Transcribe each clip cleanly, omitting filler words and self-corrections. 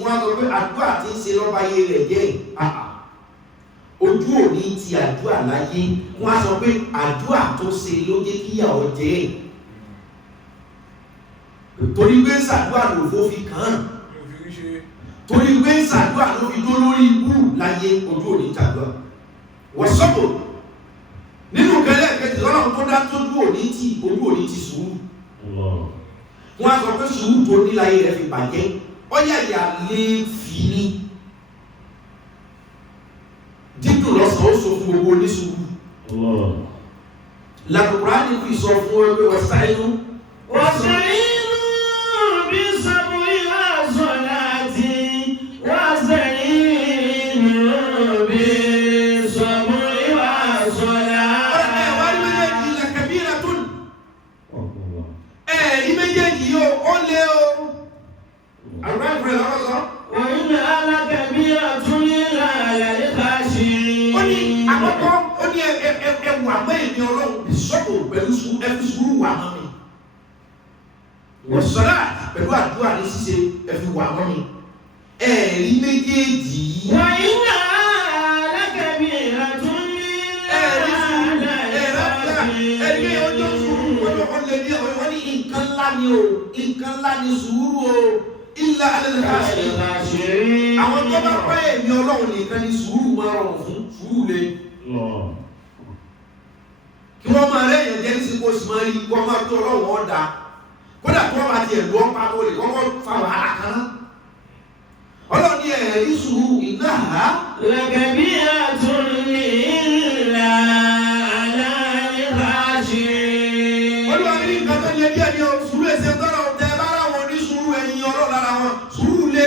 wọ́n á sọ pé àdúrà tí ń ṣe lọ́ba ayé rẹ̀ jẹ́ ojú òní ti àdúrà láyé wọ́n á sọ pé àdúrà tó ṣe ló jẹ́ kíyàwó jẹ́ torí pé ṣàdúrà ló fó fi kàn án torí pé ṣàdúrà ló fi tó lórí ibú láyé ojú òní tàdúrà wọ́n sọ́kò nínú kẹlẹ́ kẹtì lọ́nà tó dá tójú òní ti ojú òní ti sùúrù wọ́n á sọ pé sùúrù tó ní láyé rẹ̀ fi bàjẹ́ ọ̀yà ìyá lè fi ní dídùn lọ́sàn ó sọ fún gbogbo oníṣùúrù làkùránì fi sọ fún ẹgbẹ́ wọ́sáínú bí sọ́bùrì wà sọ́láàtì wọ́sáínú bí sọ́bùrì wà sọ́láàtì. ọ̀rẹ́ wà ní méjèèjì làkàbíra tó ní ní méjèèjì yóò ó lé o àrùbá ìfúrẹ́ lọ́rọ̀ sọ. wọ́n ní alákàbíra tún ní àlàyé káṣí. ó ní àkọ́kọ́ ó ní ẹwà mẹ́rin ní ọlọ́run ìṣọ́kò pẹ̀lú ẹfi sùúrù wà mọ́ mi wọ́n sọ́lá pẹ̀lú àdúrà ní ṣíṣe ẹfi wà mọ́ mi ẹ̀rí méjèèjì wọ́n ní alákàbíra tún ní àlàyé káṣí. ẹ̀rí ọjọ́ sùúrù wọ́n lè ní ọ̀rọ̀ wọ́n ní nǹkan ńlá ni o nǹkan ńlá ni sùúrù o ilá alẹ́lẹ́kàṣẹ́ àwọn tó bá pẹ́ ẹ̀mí ọlọ́run nìkan ni sùúrù máa rọrùn fún sùúrù lé kí wọ́n máa rẹ̀ yẹn jẹ́ ní sípò sí máa rí kọ́ máa tó ọlọ́run ọ̀dà kódà kí wọ́n máa ti ẹ̀lú ọ̀pá tó lè kọ́kọ́ fa wàhálà kan náà ọlọ́run ní ẹ̀rí sùúrù iná ha lẹ́gẹ̀bí àtúnlé ìlà alẹ́lẹ́kàṣẹ́. olúwa ní nǹkan tó lé díẹ̀ ní o sùúrù ẹ̀sẹ̀ tọ́lọ̀ tẹ́ bá láwọn onísùúrù ẹ̀yìn ọlọ́run lára wọn sùúrù lé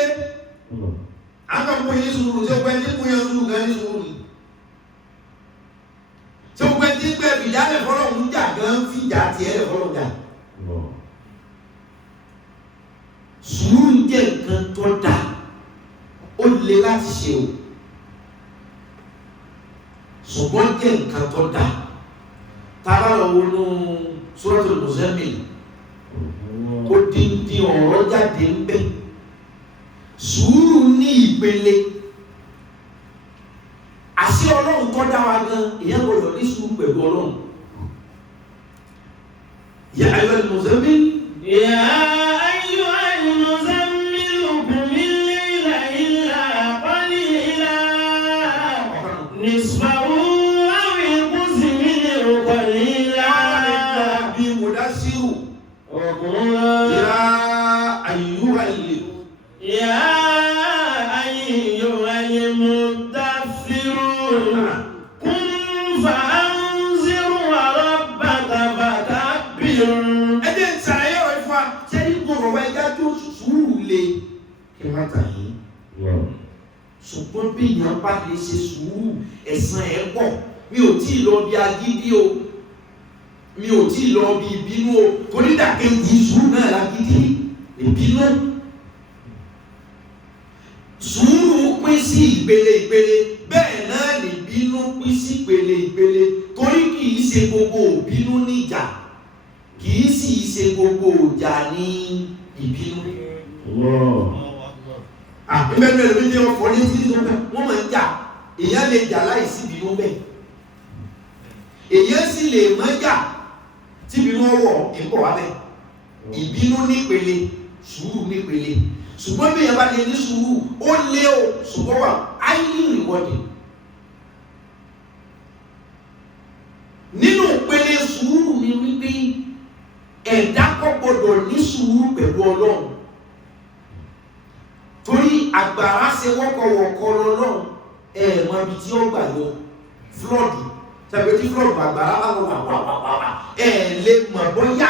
akọ̀kọ̀ yìí sùúrù tí ó pẹ́ tí kò yẹ sùúrù gan ní sùúrù ni tí ó pẹ́ tí pẹ́ fìjà lẹ̀ fọlọ́run jà gan fìjà tiẹ̀ lẹ̀ fọlọ́run jà sùúrù jẹ́ nǹkan tó dá ó le láti ṣe o ṣùgbọ́n jẹ́ nǹkan tó dá tábà lọ wọnú Suratul Muzammil ó díndín ọ̀rọ̀ jáde ń bẹ sùúrù ní ìpele àṣẹ ọlọ́run tó dá wa gan èèyàn gbọdọ̀ ní sùúrù pẹ̀lú ọlọ́run yà ayyuhal muzammil يا أيها المزمل قم الليل إلا قليلا نصفه أو انقص منه قليلا bí mudasiru وقل yà ayyuhal يا أيها المدثر قم فأنذر وربك فكبر. ẹdẹ nsàlàyé ọ̀rọ̀ ìfọ a sẹni gbọrọ wa ẹja tó sùúrù lé kí wọn tà yín ṣùgbọ́n bí èèyàn bá lè ṣe sùúrù ẹ̀san ẹ̀ pọ̀ mi ò tí ì lọ bí agídí o mi ò tí ì lọ bí ìbínú o torí dàkejì sùúrù náà lágídí ìbínú sùúrù pín sí ìpele ìpele bẹ́ẹ̀ náà ní ìbínú pín sí ìpele ìpele torí kì í ṣe gbogbo ìbínú níjà kìí sì ṣe gbogbo ìjà ní ìbínú. Àbíbẹ́nu ẹ̀rọ ní ọkọ̀ ní títí tó bẹ́ẹ̀ wọ́n máa ń jà èèyàn lè jà láìsí ìbínú bẹ́ẹ̀. Èèyàn sì lè má jà tí ìbínú ọwọ́ ìbọ̀ wá bẹ́ẹ̀. Ìbínú nípele sùúrù nípele ṣùgbọ́n bí èèyàn bá lè ní sùúrù ó lé o ṣùgbọ́n wà highly rewarding. Nínú ìpele sùúrù ni wípé ẹ̀dá kò gbọdọ̀ ní sùúrù pẹ̀lú ọlọ́run torí àgbàrá ṣe wọ́kọ̀wọ̀kọ̀ lọ́lọ́run mọ ibi tí ó gbà lọ flood tàbí tí flood àgbàrá bá wọ wàwàwàwà lè mọ̀ bóyá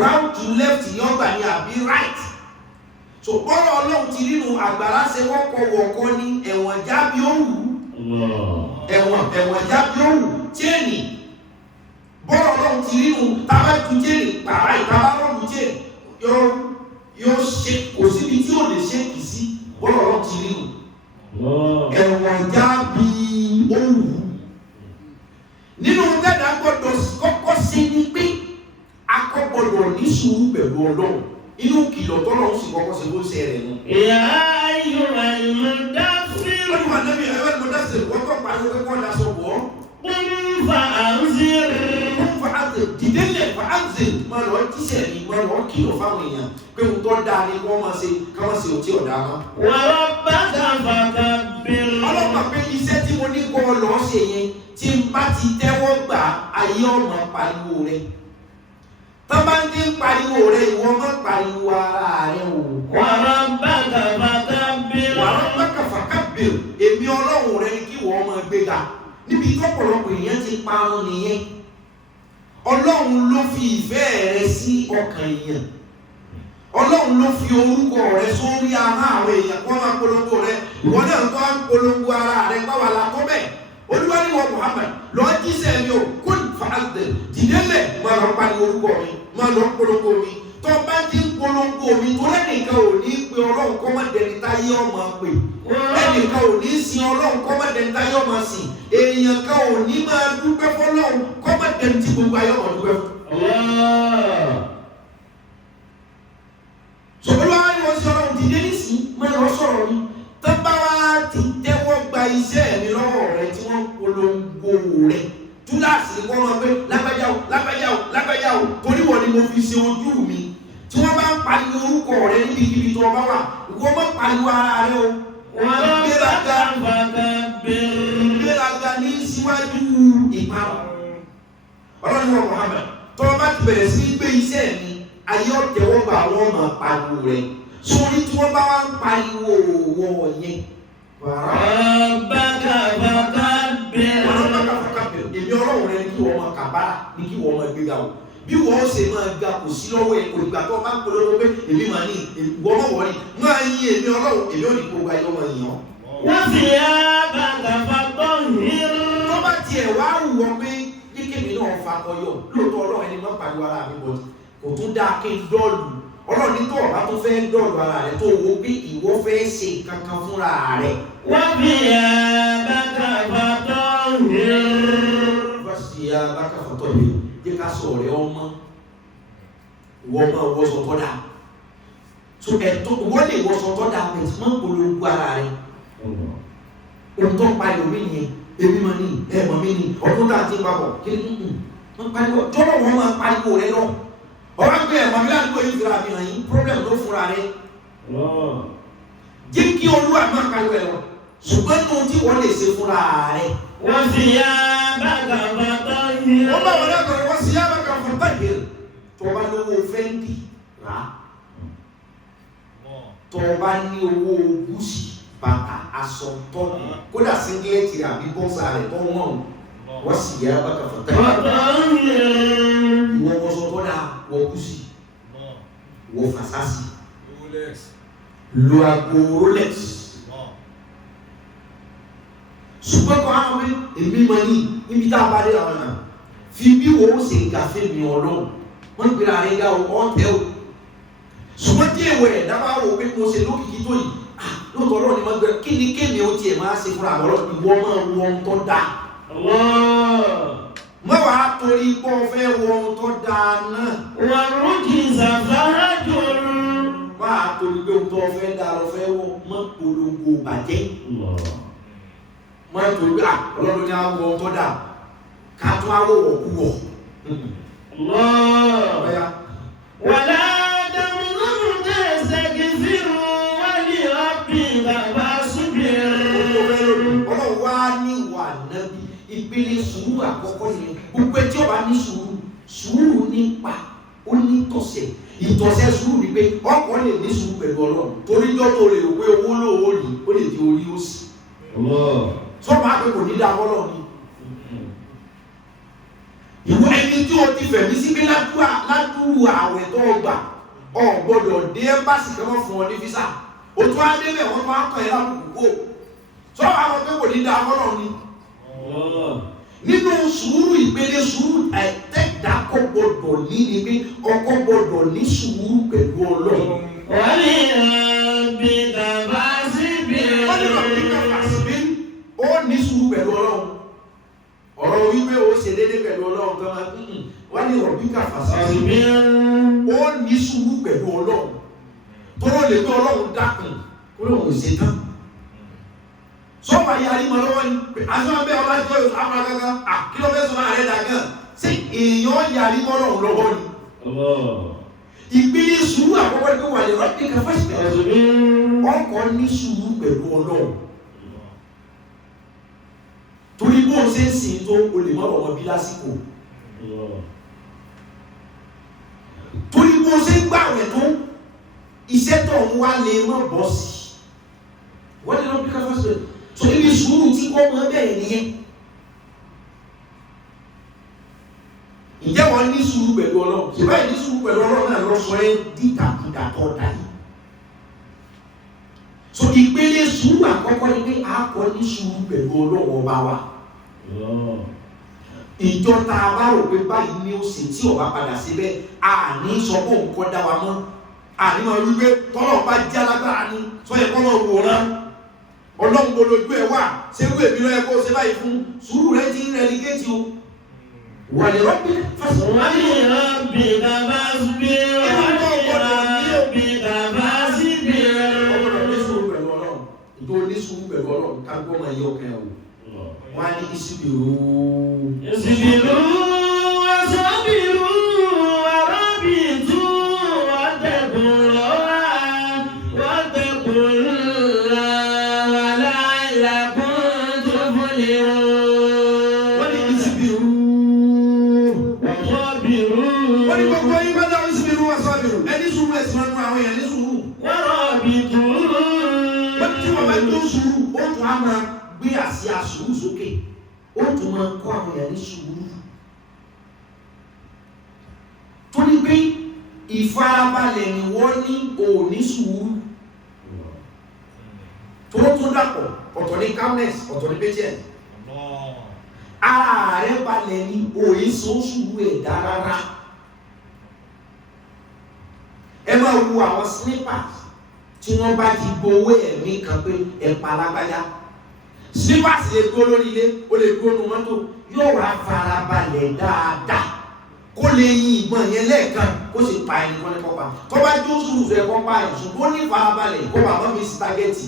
round to left yóò gbà ní àbí right so bọ́lá ọlọ́run ti nínú àgbàrá ṣe wọ́kọ̀wọ̀kọ̀ ní ẹ̀wọ̀n jábí òwú ẹ̀wọ̀n jábí òwú chéènì bọ́ọ̀lù ọlọ́run ti nínú tábàtú jẹ́rì pàrà ìtàbárọ̀lù jẹ́rì yóò ṣe kò síbi tí ò lè ṣe kì sí bọ́ọ̀lù ọlọ́run ti nínú ẹ̀wọ̀n já bí òwú nínú dẹ́dà gbọ́dọ̀ kọ́kọ́ sí ní pé akọ́ gbọ́dọ̀ ní sùúrù pẹ̀lú ọlọ́run inú kìlọ̀ tọ́lọ̀ ń sì kọ́kọ́ sí bó ṣe rẹ̀ nù. Ya ayyuhal mudaththir. Wọ́n ní wà lẹ́bi ẹ̀rọ mudaththir wọ́n kọ́ pariwo pé kọ́ daṣọ bọ̀. Qum fa'anzir. Qum fa'anzir dìde lẹ̀ fa'anzir máa lọ jíṣẹ́ ni máa lọ kìlọ̀ fáwọn èèyàn pé mo tọ́ da ni wọ́n máa ṣe káwọn ṣe òtí ọ̀dà mọ́. Wa rabbaka fakabbir. Ọlọ́pàá pé iṣẹ́ tí mo ní kọ́ lọ́ọ́ ṣe yẹn tí n bá ti tẹ́wọ́ gbà ayé ọmọ pariwo rẹ̀. Tọ́ba ń dín pariwo rẹ̀ ìwọ má pariwo ara rẹ̀ o. Wa rabbaka fakabbir. Wa rabbaka fakabbir. Èmi Ọlọ́run rẹ̀ ni kí wọ́n máa gbéga. Níbi tọ́pọ̀lọpọ̀ èèyàn ti parun nìyẹn. Ọlọ́run ló fi ìfẹ́ rẹ̀ sí ọkàn èèyàn. Ọlọ́run ló fi orúkọ rẹ̀ sórí ahọ́n àwọn èèyàn kó máa polongo rẹ̀. Ìwọ náà tó ń polongo ara rẹ̀ báwa la tó bẹ́ẹ̀. Olúwa ní wọ Muhammad lọ jíṣẹ́ mi o kún fàáṣẹ dìde lẹ̀ máa lọ pariwo orúkọ mi máa lọ polongo mi tó bá ti ń polongo mi tó lẹ́nìkan ò ní pe Ọlọ́run kọ́ máa dẹni táyé ọmọ pè ẹnìkan ò ní sin Ọlọ́run kọ́ máa dẹni táyé ọmọ sìn èèyàn kan ò ní máa dúpẹ́ fọlọ́run kọ́ máa dẹni tí gbogbo ayé ọmọ dúpẹ́ fún. Olúwa ní wọ́n sí Ọlọ́run dìde nísìn máa lọ sọ̀rọ̀ mi tó bá wá ti tẹ́wọ́ gba iṣẹ́ mi lọ́wọ́ rẹ tí wọ́n polongo rẹ túláàsì kọ́ wọn pé lágbájá o lágbájá o lágbájá o torí wọ́n ni mo fi ṣe ojú mi tí wọ́n bá ń pariwo orúkọ rẹ níbikíbi tó bá wà ìwọ má pariwo ara rẹ o. Ìgbéraga ní síwájú ìparun. Ọlọ́run wa Muhammad tó bá ti bẹ̀rẹ̀ sí gbé iṣẹ́ mi ayé ọ̀tẹ̀wọ́ gba àwọn ọmọ pariwo rẹ sórí tí wọ́n bá wá ń pariwo wọ̀ yẹn. Rabbaka fakabbir. Èmi Ọlọ́run rẹ ní kí wọ́n máa kàbára ní kí wọ́n máa gbéga o. Bí wọ́n ṣe máa ga kò sí lọ́wọ́ ẹ̀ kò ìgbà tó máa ń polówó pé èmi máa ní wọ́n mọ̀ wọ́n ní máa yí èmi Ọlọ́run èmi ò ní gbogbo ayé ọmọ yìí hàn. Wa thiyabaka fatahhir. Tó bá tiẹ̀ wá wùwọ́ pé ní kébì náà fakọyọ lóòótọ́ Ọlọ́run ẹni máa pariwo ara mi bọ̀ kò tún dáa kí n dọ́ọ̀lù. Ọlọ́run ní tó ọ̀bá tó fẹ́ dọ́ọ̀lù ara rẹ̀ tó wo bí ìwọ fẹ́ ṣe kankan fúnra rẹ̀. Wa thiyabaka fatahhir. Wa thiyabaka fatahhir. Jẹ́ ká sọ ọ̀rẹ́ ọmọ wọ́n máa wọ́sọ tọ́ da. So ẹ̀tọ́ wọ́n lè wọ́sọ tọ́ da pẹ̀lú máa ń polongo ara rẹ̀. Ohun tó pa ìlú mi nìyẹn èmi máa ní ẹ̀mọ́ mi ní ọdún tá a ti ń papọ̀ kí ni wọ́n pariwo jọ́lọ̀ wọ́n máa pariwo rẹ̀ lọ. Ọba gbé ẹ̀mọ́ mi láti gbé ìfura mi hàn yín problem ló fúnra rẹ̀. Jẹ́ kí Olúwa máa pariwo ẹ̀ lọ. Ṣùgbọ́n ní ohun tí wọ́n lè ṣe fúnra rẹ̀. Wa thiyabaka fatahhir. Wọ́n bá wọn lọ́kọ̀ọ́ wọ́n sì yá bá kan fún báyìí. Tó bá lówó fẹ́ǹdì rà. Tó bá ní owó gúúsì bàtà aṣọ tọ́lù kódà síngilẹ́tì àbí bọ́sà rẹ̀ tó wọ́n wọ́n sì yá bá kan fún báyìí. Ìwọ wọ́sọ tó dáa wọ gúúsì wọ fàṣásì lo àgbo Rolex. Ṣùgbọ́n kọ́ àwọn ọmọ èmi mọ̀ ní ibi tá a bá dé àwọn náà fi bí wo ó ṣe gàfẹ́ mi Ọlọ́run wọ́n gbé ara rẹ̀ ga ọ̀tẹ̀ o. Ṣùgbọ́n tí èèwọ̀ ẹ̀ dábàá wò pé mo ṣe lókìkí tó yìí lóòótọ́ Ọlọ́run ni wọ́n gbé kí ni kéèmì ó tiẹ̀ máa ṣe fúnra àwọn ọlọ́run ìwọ máa wọ ohun tó dáa. Mọ́ wàá torí pé ọ fẹ́ wọ ohun tó dáa náà. Wa rukiza fahjur. Máa torí pé ohun tó fẹ́ dáa lọ fẹ́ wọ mọ́ polongo bàjẹ́. Mọ́ torí pé Ọlọ́run ní àwọn ohun tó dáa ká tó àwọ̀ wọ̀kú wọ̀. Wala tamnun tastakziru wa li rabbika fasbir. Ọlọ́run wá ní ìwà nábì ìpele sùúrù àkọ́kọ́ ni gbogbo ẹtí ọba ní sùúrù nípa ó ní tọ̀sẹ̀ ìtọ̀sẹ̀ sùúrù ni pé ọkọ̀ lè ní sùúrù pẹ̀lú Ọlọ́run torí jọ́ tó lè rò pé owó lówó rí ó lè di orí òsì. Sọ́mọ́ àpè kò ní dáa bọ́lọ̀ ni. Ìwọ ẹni tí o ti fẹ̀mí sí pé ládùúrù àwẹ̀ tó gbà o gbọ́dọ̀ dé ẹ́mbásì kan wọ́n fún ọ ní físà o tún á débẹ̀ wọ́n máa ń kàn ẹ́ lábùkù kó sọ́wọ́ àwọn pé kò ní dáa bọ́lọ̀ ni. Nínú sùúrù ìpele sùúrù àìtẹ́gbà kò gbọ́dọ̀ ní ni pé ọkọ gbọ́dọ̀ ní sùúrù pẹ̀lú Ọlọ́run. Wọ́n ní ọ̀bí tàbá síbi. Wọ́n ní ọ̀bí tàbá síbi. Ó ní sùúrù pẹ̀lú Ọlọ́run. Ọ̀rọ̀ wípé ó ṣe déédéé pẹ̀lú Ọlọ́run gan-an wọ́n ní ọ̀bí tàbá síbi. Ó ní sùúrù pẹ̀lú Ọlọ́run. tọ́rọ lè gbé ọlọ́run dákùn ọlọ́run ò ṣe tán sọ́ọ̀bà yarí mọ́ lọ́wọ́ ni àṣọ́wọ́n bẹ́ ọlá jẹ́ àwọn agágá kí ló fẹ́ sọ náà rẹ̀ dàgán sí èèyàn yarí mọ́ ọlọ́run lọ́wọ́ ni ìpínlẹ̀ sùúrù àkọ́kọ́ ní wà lè rọ́pì kan fásitì ọkọ̀ ní sùúrù pẹ̀lú ọlọ́run torí bó ṣe ń sìn tó o lè mọ́ ọmọ bí lásìkò torí bó ṣe ń gbàwẹ̀ tó iṣẹ́ tó ń wá lè mọ́ bọ́ sí wọ́n lè rọ́pì kan fásitì so ibi sùúrù tí wọ́n mọ́ bẹ́ẹ̀ nìyẹn ìjẹ́ wọn ní sùúrù pẹ̀lú ọlọ́run ṣùgbọ́n ìní sùúrù pẹ̀lú ọlọ́run náà lọ sọ ẹ́ dídàkudà tó dà yìí so ìpele sùúrù àkọ́kọ́ ni pé a kọ́ ní sùúrù pẹ̀lú ọlọ́run ọba wa ìjọ tá a bá rò pé báyìí ni ó sì tí ọba padà síbẹ̀ a ní sọ pé òun kọ́ dá wa mọ́ a ní wọn wípé tọ́lọ̀ bá jẹ́ alágbára ni sọ yẹ kọ́ lọ wòran ọlọ́run gbolojú ẹ̀ wà ṣé wíwèé mi lọ́yẹ kó o ṣe báyìí fún sùúrù rẹ ti ń rẹ́lígéètì o. ولربك فاصبر ولربك gbé àsíá sùúrù sókè ó tún máa kọ́ àwọn èèyàn ní sùúrù torí pé ìfarabalẹ̀ ni wọ́n ní òní sùúrù tó tún dàpọ̀ ọ̀tọ̀ ní calmness ọ̀tọ̀ ní patience ara rẹ̀ balẹ̀ ní òye sùúrù ẹ̀dá rárá ẹ máa wo àwọn slippers tí wọ́n bá ti gbowó ẹ̀mí kan pé ẹ̀pà lágbájá slippers lè gbó lórí ilé ó lè gbó nu mọ́tò yóò wá farabalẹ̀ dáadáa kó lè yin ìbọn yẹn lẹ́ẹ̀kan kó sì pa ẹni kan ní kọ́pa tó bá jó sùúrù fẹ́ kọ́ pa ẹ̀ ṣùgbọ́n ní farabalẹ̀ kó bàbá mi sí tágẹ́ẹ̀tì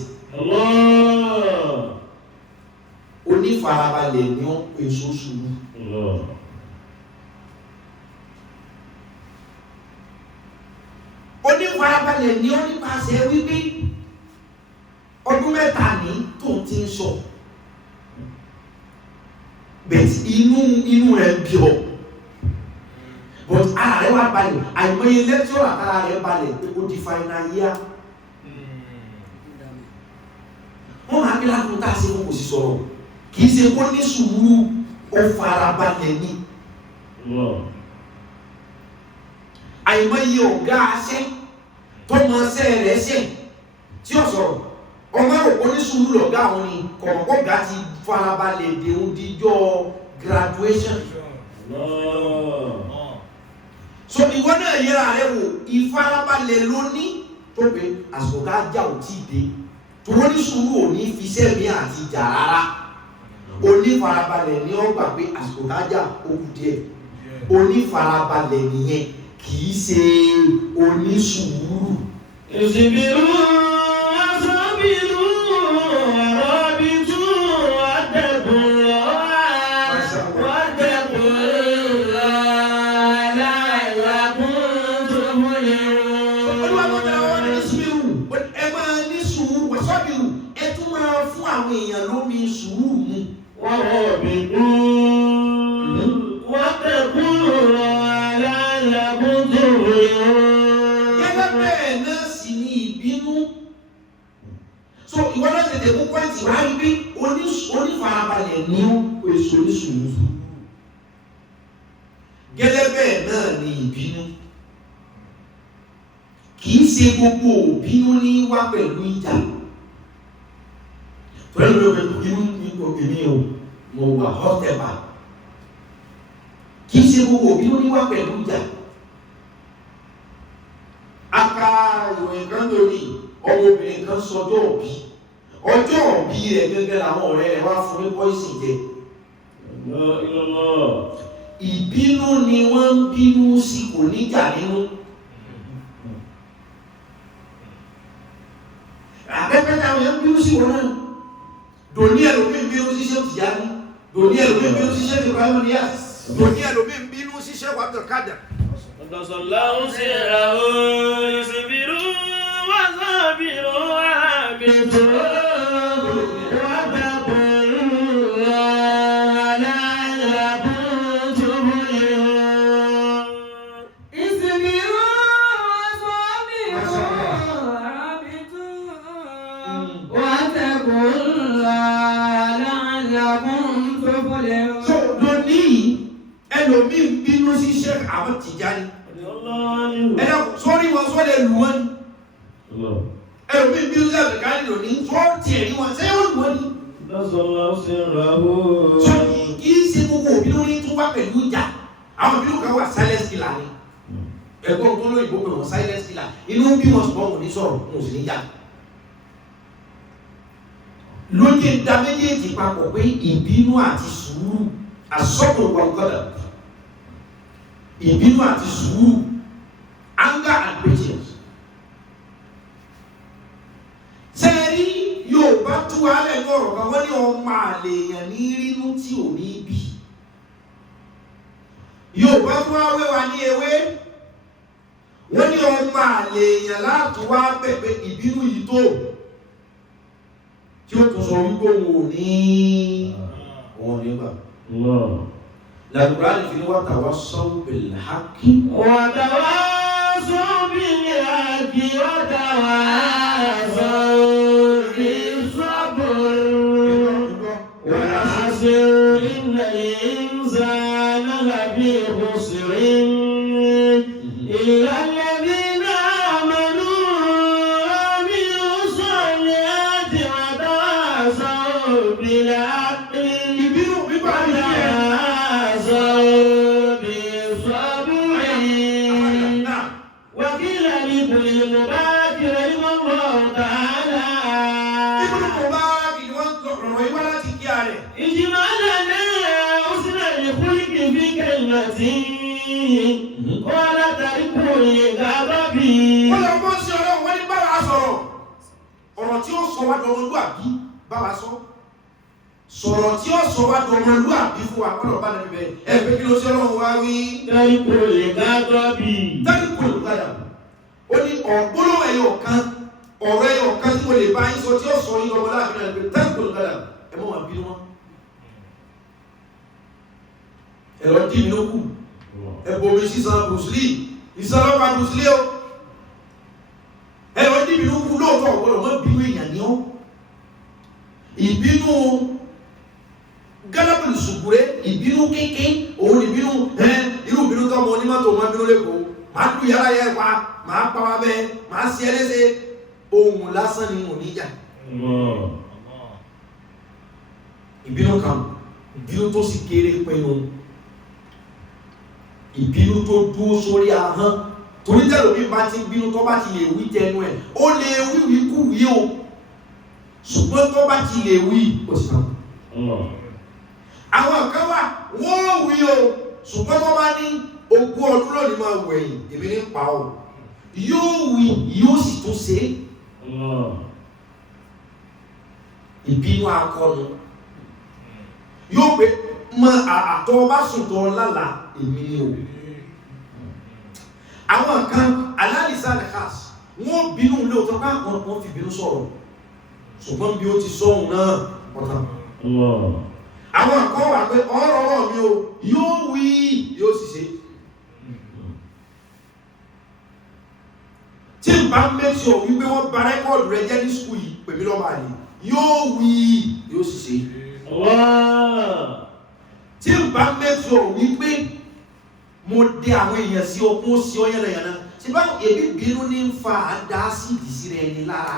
onífarabalẹ̀ ni ó pè sóṣùrù onífarabalẹ̀ ni ó nípasẹ̀ wípé ọdún mẹ́ta ní tó ti ń sọ bẹ̀tì inú rẹ̀ bí ọ but ara rẹ̀ wá balẹ̀ àìmọye lẹ́tíọ́rà ara rẹ̀ balẹ̀ pé ó di final year wọ́n máa bí lákùn tá a ṣe kò sí sọ̀rọ̀ kìí ṣe kó ní sùúrù ó farabalẹ̀ ní àìmọye ọ̀gá aṣẹ́ tó mọ ṣẹ́ rẹ̀ ṣẹ́ tí ó sọ̀rọ̀ ọmọ òpó ní sùúrù lọ̀gá àwọn ni kọ̀ọ̀kọ̀gá ti farabalẹ̀ dẹ̀hún díjọ́ graduation so ìwọ náà yẹra rẹ̀ wò ìfarabalẹ̀ ló ní tó pé àsìkò ká jà ò tí ì dé tòwó ní sùúrù ò ní fi sẹ́mi àti ìjà rárá onífarabalẹ̀ ní ọgbà pé àsìkò ká jà ó kù díẹ̀ onífarabalẹ̀ nìyẹn kìí ṣe onísùúrù. ìsìnbìrú asọ́bìrú ọ̀rọ̀bìtú ọ̀dẹ̀kùn lọ́wọ́ aláìlákùn tó múlẹ̀ rún. olúwa tó tẹ̀lé wọn ní sùúrù ẹ máa ní sùúrù wàsọ́bìrù ẹ tún máa fún àwọn èèyàn lómi sùúrù mu. wọ́n rọ̀bìtú wọ́n tẹ̀kùn lọ́wọ́ aláìlákùn tó múlẹ̀ rún. gẹ́gẹ́ bẹ́ẹ̀ náà sì ní ìbínú so ìwọ náà tètè mú pọ́ìntì wá rí pé onífarabalẹ̀ ní èso onísùúrù gẹ́gẹ́ bẹ́ẹ̀ náà ní ìbínú kìí ṣe gbogbo òbínú ní wá pẹ̀lú ìjà pẹ̀lú ìbínú ní òbínú o mo wà họ́tẹ̀bà kìí ṣe gbogbo òbínú ní wá pẹ̀lú ìjà aka ìròyìn kan lórí ọmọbìnrin kan sọjọ́ òbí ọjọ́ òbí rẹ̀ gẹ́gẹ́ làwọn ọ̀rẹ́ rẹ̀ wá fún ní pọ́ìsì jẹ ìbínú ni wọ́n ń bínú sí kò níjà nínú Àbẹ́fẹ́ táwọn yẹn bínú sí wọn náà. Dòní ẹlòmíì bínú sí Ṣé Tìjání. Dòní ẹlòmíì bínú sí Ṣé Ibrahim Niyas. Dòní ẹlòmíì bínú sí Ṣé Abdul Qadir. Sallallahu sirrahu yusbiru wa sabiru wa abidu wa ẹlòmíì bínú sí Sheikh Ahmad Tijani. Sọ́rí wọn sọ́lẹ̀ lù wọ́n ni. Ẹlòmíì bínú sí Abdulkadir lòní sọ́ọ̀tì ẹ̀rí wọn sẹ́yìn wọ́n lù wọ́n ni. Sọ́ọ̀tì kì í ṣe gbogbo òbínú ní tún wá pẹ̀lú ìjà. Àwọn òbínú kan wà silence killer ni. Ẹ̀gbọ́n tó lóyìnbó pé wọ́n silence killer. Inú bí wọn sọ̀rọ̀ wọn ní sọ̀rọ̀ wọn ò sì ní jà. Lóye da méjèèjì papọ̀ pé ìbínú àti sùúrù àsọ̀kùnrin wọn gbọ́dọ̀. Ìbínú àti sùúrù, anger and patience. Sẹ́ẹ̀rí Yorùbá tú alẹ́ ní ọ̀rọ̀ kan wọ́n ní ọmọ àlè èèyàn ní rínú tí ò ní bí. Yorùbá tún wá wéwa ní ewé wọ́n ní ọmọ àlè èèyàn láti wá bẹ̀bẹ̀ ìbínú yìí tó tí ó tún sọ wípé òun ò ní gbà. Al-Qur'an fi watawassaw bil haqqi watawassaw bil haqqi watawassaw bis sabr wal 'asr innal insana lafi khusr illa alladhina amanu wa 'amilus salihati watawassaw bil haqqi. Ìbínú bíbá yìí sọ̀rọ̀ tí ó sọ wá dọmọlúwàbí fún wa kọ́nà bá nàbí bẹ́ẹ̀ ẹgbẹ́ kí ló ṣe ọlọ́run wá wí. Tẹ́lifù lè dájọ́ bí. Tẹ́lifù lè dájọ́ bí. Ó ní ọ̀gbọ́n ẹ̀yọ̀ kan ọ̀rọ̀ ẹ̀yọ̀ kan tí mo lè bá yín sọ tí ó sọ yín ọmọláàbí náà pé tẹ́lifù lè dájọ́ ẹ mọ̀ wá bínú wọn. Ẹ̀rọ dì mí lókù ẹ bomi sísan Bruce Lee ìsanlọ́pàá Bruce Lee o. Ẹ̀rọ dì mí lókù lóòótọ́ ọ̀gbọ́dọ̀ mọ́ bínú èèyàn ní ọ́. Ìbínú gálàbùlù ṣùgbúrẹ́ ìbínú kéèké òun ìbínú irú ìbínú tó mọ onímọ́tò máa bínú lẹ́kọ̀ọ́ máa dùn yàrá yẹ pa máa pa wá bẹ́ẹ̀ máa sí ẹlẹ́sẹ̀ ohun lásán ni mo níjà. Ìbínú kan ìbínú tó sì kéré pinnu ìbínú tó dúró sórí ahọ́n torí tẹ́lẹ̀ mi bá ti bínú tó bá ti lè wí tẹnu ẹ̀ ó lè wíwí kú wí o ṣùgbọ́n tó bá ti lè wí ó sì tán. Àwọn kan wà wọ́n wí o ṣùgbọ́n tó bá ní ogún ọdún lónìí máa wẹ̀yìn èmi ní pa ọ́ yóò wí yóò sì tún ṣe ìbínú akọni yóò pé mọ àtọ́ bá sùn tọ́ lálà èmi ni o. Àwọn kan alálìsá nìkas wọ́n bínú lóòótọ́ ká wọ́n fi bínú sọ̀rọ̀ ṣùgbọ́n bí ó ti sọ́hun náà ọ̀tá. Àwọn kan wà pé ọ̀rọ̀ mi o yóò wí yóò sì ṣe. Tí n bá make sure wípé wọ́n bà rẹ́kọ̀dù rẹ jẹ́ ní skul yìí pèmí lọ́mọ àlè yóò wí yóò sì ṣe. Tí n bá make sure wípé mo dé àwọn èèyàn sí okun sí ọyẹ́lẹ̀yànà tí bá ebi bínú ní ń fa àdá sí ìdísí rẹ ní lára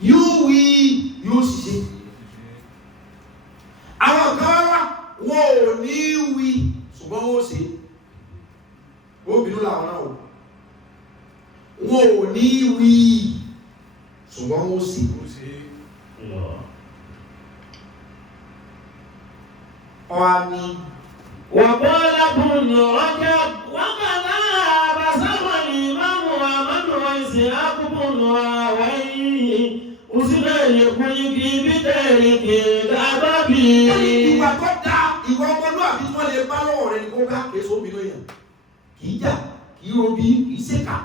yóò wí yóò ṣiṣẹ́. Àwọn kan wá wọn ò ní wí ṣùgbọ́n wọ́n ṣe wọ́n bínú làwọn náà wọn ò ní wí ṣùgbọ́n wọ́n ṣe. Ọ̀hání وقال ابن رجب وقال بصر الإمام أحمد وإسحاق بن husna al-khuluqi bitariki al-ghadabi. Ìwà tó dá ìwà ọmọlúwàbí tí wọ́n lè bá lọ́wọ́ rẹ̀ ní kó bá kèé sóbinú yẹn. Kì í jà, kì í robí, kì í ṣèkà.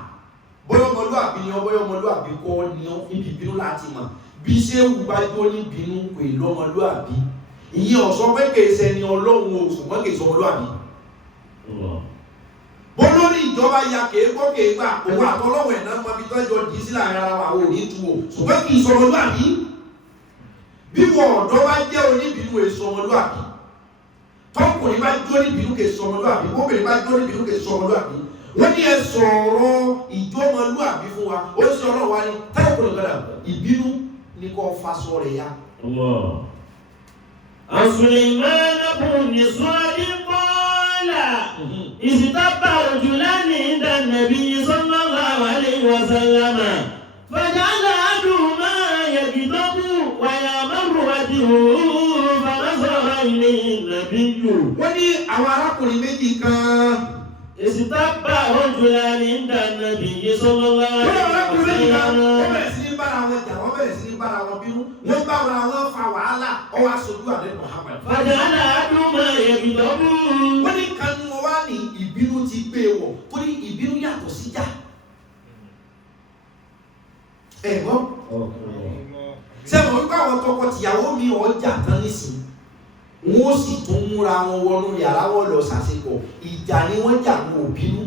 Bóyá ọmọlúwàbí ni ọ, bóyá ọmọlúwàbí kọ́ ni ọ, níbi ìbínú láti mọ̀. Bí ṣé wù bá jó ní ìbínú pè lọ́mọlúwàbí. Ìyẹn ọ̀sọ́ pé kèé ṣẹni Ọlọ́run o, ṣùgbọ́n kèé sọmọlúwàbí. Bólórí ìjọba ya kèé gbọ́ kèé gbà, òun àtọ́lọ́wọ̀ ẹ̀ náà mọ ibi tọ́jọ́ dì í sílẹ̀ ara wa ò ní tu o, ṣùgbọ́n kì í sọmọlúwàbí. Bí wọ́n ọ̀dọ́ bá jẹ́ oníbínú èso ọmọlúwàbí, tọkùnrin bá jó níbínú kèé sọmọlúwàbí, obìnrin bá jó níbínú kèé sọmọlúwàbí. Wọ́n ní ẹ sọ̀rọ̀ ìjọmọlúwàbí fún wa, ó sì ọlọ́run wa ní táyọ̀kùnrin gbọ́dọ̀ ìbínú ní kò faṣọ rẹ̀ ya. Suleiman ibn Su'ad qala istabba rajulani inda an-nabiy sallallahu alayhi wa sallam faja'ala ahaduhuma yaghdabu wa ya'muru wajhuhu fanazara ilayhi an-nabiy. Wọ́n ní àwọn arákùnrin méjì kan istabba rajulani inda an-nabiy sallallahu alayhi wa sallam. Wọ́n bẹ̀rẹ̀ sí ní bára wọn jà, wọ́n bẹ̀rẹ̀ sí ní bára wọn bínú, wọ́n bá wọn fa wàhálà, ọwọ́ aṣojú àdé Muhammad. Faja'ala ahaduhuma yaghdabu. Wọ́n ní kanu wọn wá ní ìbínú ti gbé wọ̀, torí ìbínú yàtọ̀ sí jà. Ẹ̀gbọ́n. Sẹ́wọ̀n wípé àwọn tọkọ-tìyàwó mi ọjà tán nísìnyí. Wọ́n sì tún múra wọn wọnú yàrá wọn lọ ṣàṣepọ̀. Ìjà ni wọ́n jà wọn ò bínú.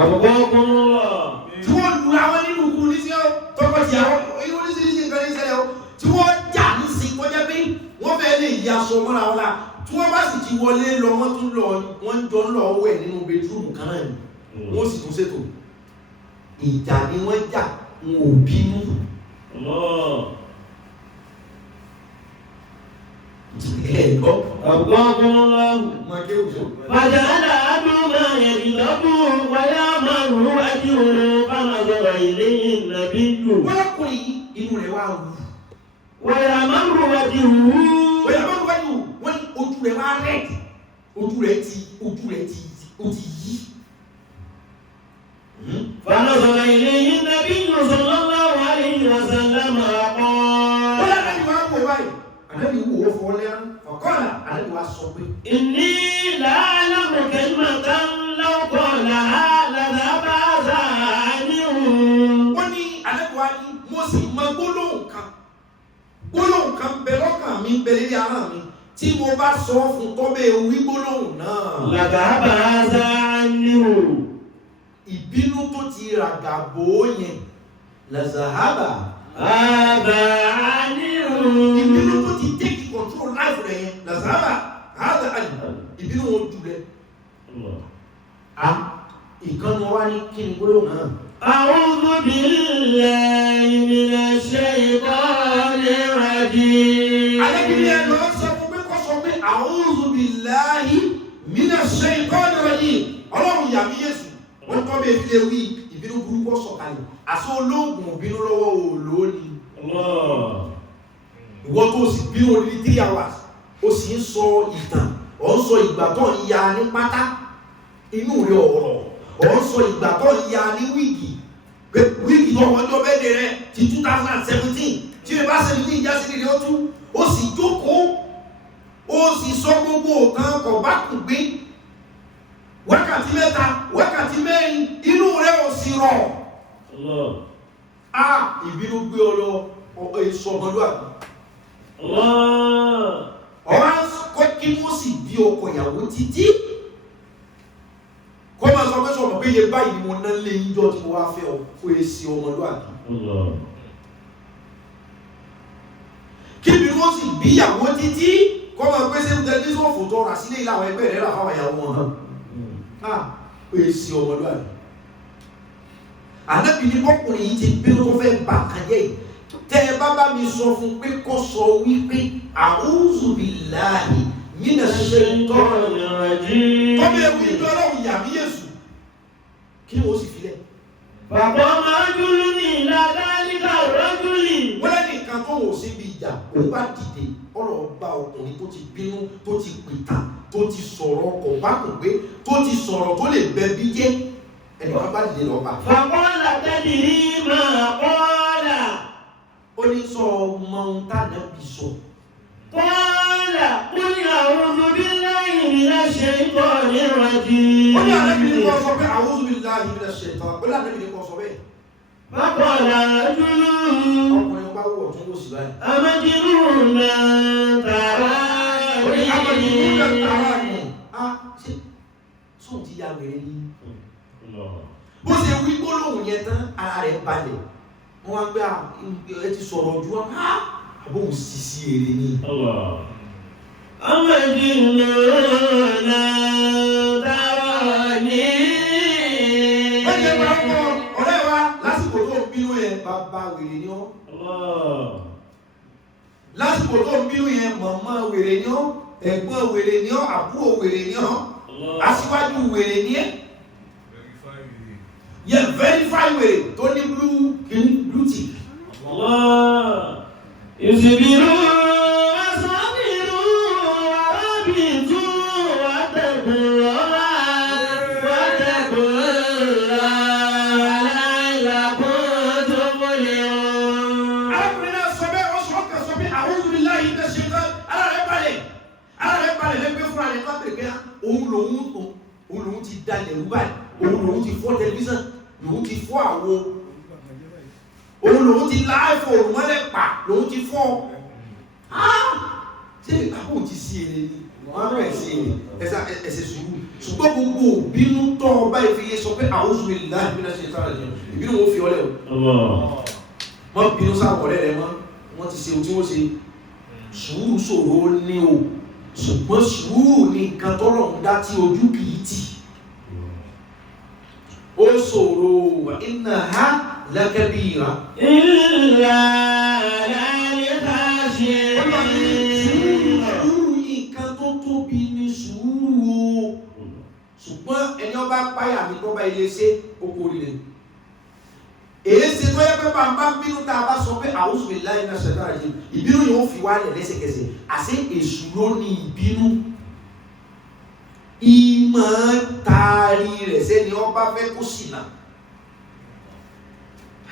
Àbùkọ́ ọkùnrin wà. Tí wọ́n lu àwọn nínú ikú ní sí ọ́, tọkọ-tìyàwó, irú oríṣiríṣi nǹkan ní ṣẹlẹ̀ ọ́. Tí wọ́n jà ní sí kọjá pé wọ́n fẹ́ lè yí aṣọ mọ́ra wọn la. Tí wọ́n bá sì ti wọlé lọ, wọ́n jọ ń lọ wẹ̀ nínú bedroom kan náà ni. Wọ́n sì tún ṣètò. Ìjà ni wọ́n jà, wọn ò bínú. Ẹ̀gbọ́. Faja'ala ahaduhuma yaghdabu wa ya'muru wajhuhu fanazara ilayhi an-nabiy. Wọ́n kùnrin inú rẹ̀ wá wù. Wa ya'muru wajhuhu. Wa ya'muru wajhuhu. Wọ́n ní ojú rẹ̀ wá rẹ̀. Ojú rẹ̀ ti yí. Fanazara ilayhi an-nabiy sallallahu alayhi wa sallam qala. Wọ́n lára ni wọ́n á wò báyìí. Ànábì wò ó fọ́ lẹ́rán. Ọ̀kọ́lá ànábì wá sọ pé. Inni la'alamu kalimatan law qalaha ladhaba anhu. Wọ́n ní ànábì wá ní mo sì mọ gbólóhùn kan. Gbólóhùn kan bẹ lọ́kàn mi bẹ lórí ahọ́n mi. Tí mo bá sọ fún tó bẹ́ẹ̀ wí gbólóhùn náà. Ladhaba anhu. Ìbínú tó ti ràgàbò yẹn. Lazahaba. Ìbínú tó ti take control life rẹ̀ yẹn. Lazahaba. Ìbínú wọn jù rẹ̀. Ìkànnì wa ní kí ni gbólóhùn náà. A'udhu billahi minash shaytanir rajim. Alẹ́bìnrin ẹ̀ lọ sọ fún pé kọ́ sọ pé a'udhu billahi minash shaytanir rajim. Ọlọ́run yà mí Yésù. Wọ́n tọ́ bẹ́ẹ̀ fi lè wí ìbínú burúkú sọ̀kalẹ̀. Àṣọ olóògùn ìbínú lọ́wọ́ òòlò ni. Ìwọ tó sì bínú orí 3 hours, ó sì ń sọ ìtàn, ó ń sọ ìgbà tó ń ya ní pátá, inú rẹ̀ ọ̀rọ̀, ó ń sọ ìgbà tó ń ya ní wíìgì, pé wíìgì tó wọ́n jọ bẹ́ẹ̀ rẹ̀ ti 2017, tí ó bá 17 já sí rẹ̀ ó tú, ó sì jókòó, ó sì sọ gbogbo òtàn kọ̀ bá kù gbé. Wákàtí 3, wákàtí 4, inú rẹ̀ ò sì rọ̀. Ìbínú gbé ọ lọ èso ọmọlúwàbí. Ọ̀rá kọ́ kí wọ́n sì bí ọkọ ìyàwó títí. Kọ́ máa sọ pé sọ̀rọ̀ pé iye báyìí ni mo ná lé ìjọ tí mo wá fẹ́ ọ fún èsì ọmọlúwàbí. Kí bí wọ́n sì bí ìyàwó títí. Kọ́ máa pé sẹ́nu tẹlifíṣọ̀n fòtò ọ̀rà sílé ìlà àwọn ẹgbẹ́ rẹ̀ rà fáwọn ìyàwó wọn. Èsì ọmọlúwàbí. Ànábì ní bọ́kùnrin yìí ti bínú tó fẹ́ bà kan jẹ́ yìí. Tẹ́ ẹ bá mi sọ fún pé kó sọ wípé a'udhu billahi minash shaytanir rajim. Tọ́bí ewu ìjọ ọlọ́run yà mí Yésù. Kí ni wọ́n sì filẹ̀? Bàbá máa dúró ní ìlànà nígbà rọ́júlì. Wọ́n lẹ́nu nǹkan tó wò síbi ìjà, òun bá dìde, ọ̀rọ̀ bá ọkùnrin tó ti bínú, tó ti pìtà, tó ti sọ̀rọ̀ ọkọ̀ bá kò gbé, tó ti sọ̀rọ̀ tó lè bẹ bí jẹ́. ẹni wọn bá dìde lọ́ba. فقال تدري ما قال ó ní sọ ọmọ ohun tánàbí sọ. قال قل أعوذ بالله من الشيطان الرجيم. ó ní ànábì ní kò sọ pé a'udhu billahi minash shaitan. ó ní ànábì ní kò sọ bẹ́ẹ̀. فقال رجل ọkùnrin bá wọ̀ tún wò sí báyìí. أمجنون ó ní amajnun تراني. tarani. ṣé sóun ti ya wèrè ni. bó ṣe wí gbólóhùn yẹn tán ara rẹ̀ balẹ̀ wọ́n wá gbé ẹ ti sọ̀rọ̀ ojú wa àbóhùn sisi èrè ni. أمجنون تراني. wọ́n jẹ́ pé ọkọ ọ̀rẹ́ wa lásìkò tó ń bínú yẹn bàbá wèrè ni ọ́. lásìkò tó ń bínú yẹn màmá wèrè ni ọ́ ẹ̀gbọ́n wèrè ni ọ́ àbúrò wèrè ni ọ́ aṣíwájú wèrè ni ẹ́. yẹ verify wèrè tó ní blue tick. يصبروا وصبروا ورابطوا واتقوا الله لعلكم تفلحون. arákùnrin náà sọ bẹ́ẹ̀ ó sọ kàn sọ pé a'udhu billahi minash shaitan ara rẹ̀ balẹ̀ lẹ́gbẹ́ fúnra rẹ̀ lábẹ́ pé òun lòun ti dalẹ̀ rú báyìí òun lòun ti fọ́ tẹlifíṣàn lòun ti fọ́ àwo òun lòun ti láìfọ̀ òun mọ́lẹ̀ pa lòun ti fọ́ ṣé àbò ti sí èrè ni wọ́n rẹ̀ sí èrè ẹsẹ̀ sùúrù ṣùgbọ́n gbogbo òbínú tọ́ ọba ìfìyẹ sọ pé a'udhu billahi minash shaitanir rajim ìbínú wọn fi ọlẹ́ o wọ́n bínú sáwọ̀rẹ́ rẹ mọ́ wọ́n ti ṣe ohun tí wọ́n ṣe sùúrù ṣòro ní o ṣùgbọ́n sùúrù ní nǹkan tọ́lọ̀ ń dá tí ojú kìí tì ó ṣòro wa innaha lakabira. إلا على الخاشعين. sùúrù nǹkan tó tóbi ní sùúrù o ṣùgbọ́n ẹni ọba páyà mi tó bá ilé ṣe oko rẹ̀ èyí ṣe tó yẹ pé bàbá bínú tá a bá sọ pé a'udhu billahi minash shaitanir rajim ìbínú yóò fi wálẹ̀ lẹ́sẹ̀kẹsẹ̀ àṣé èṣù ló ní ìbínú ìmọ̀ taari rẹ̀ sẹ́ni ọba fẹ́ kó ṣìnà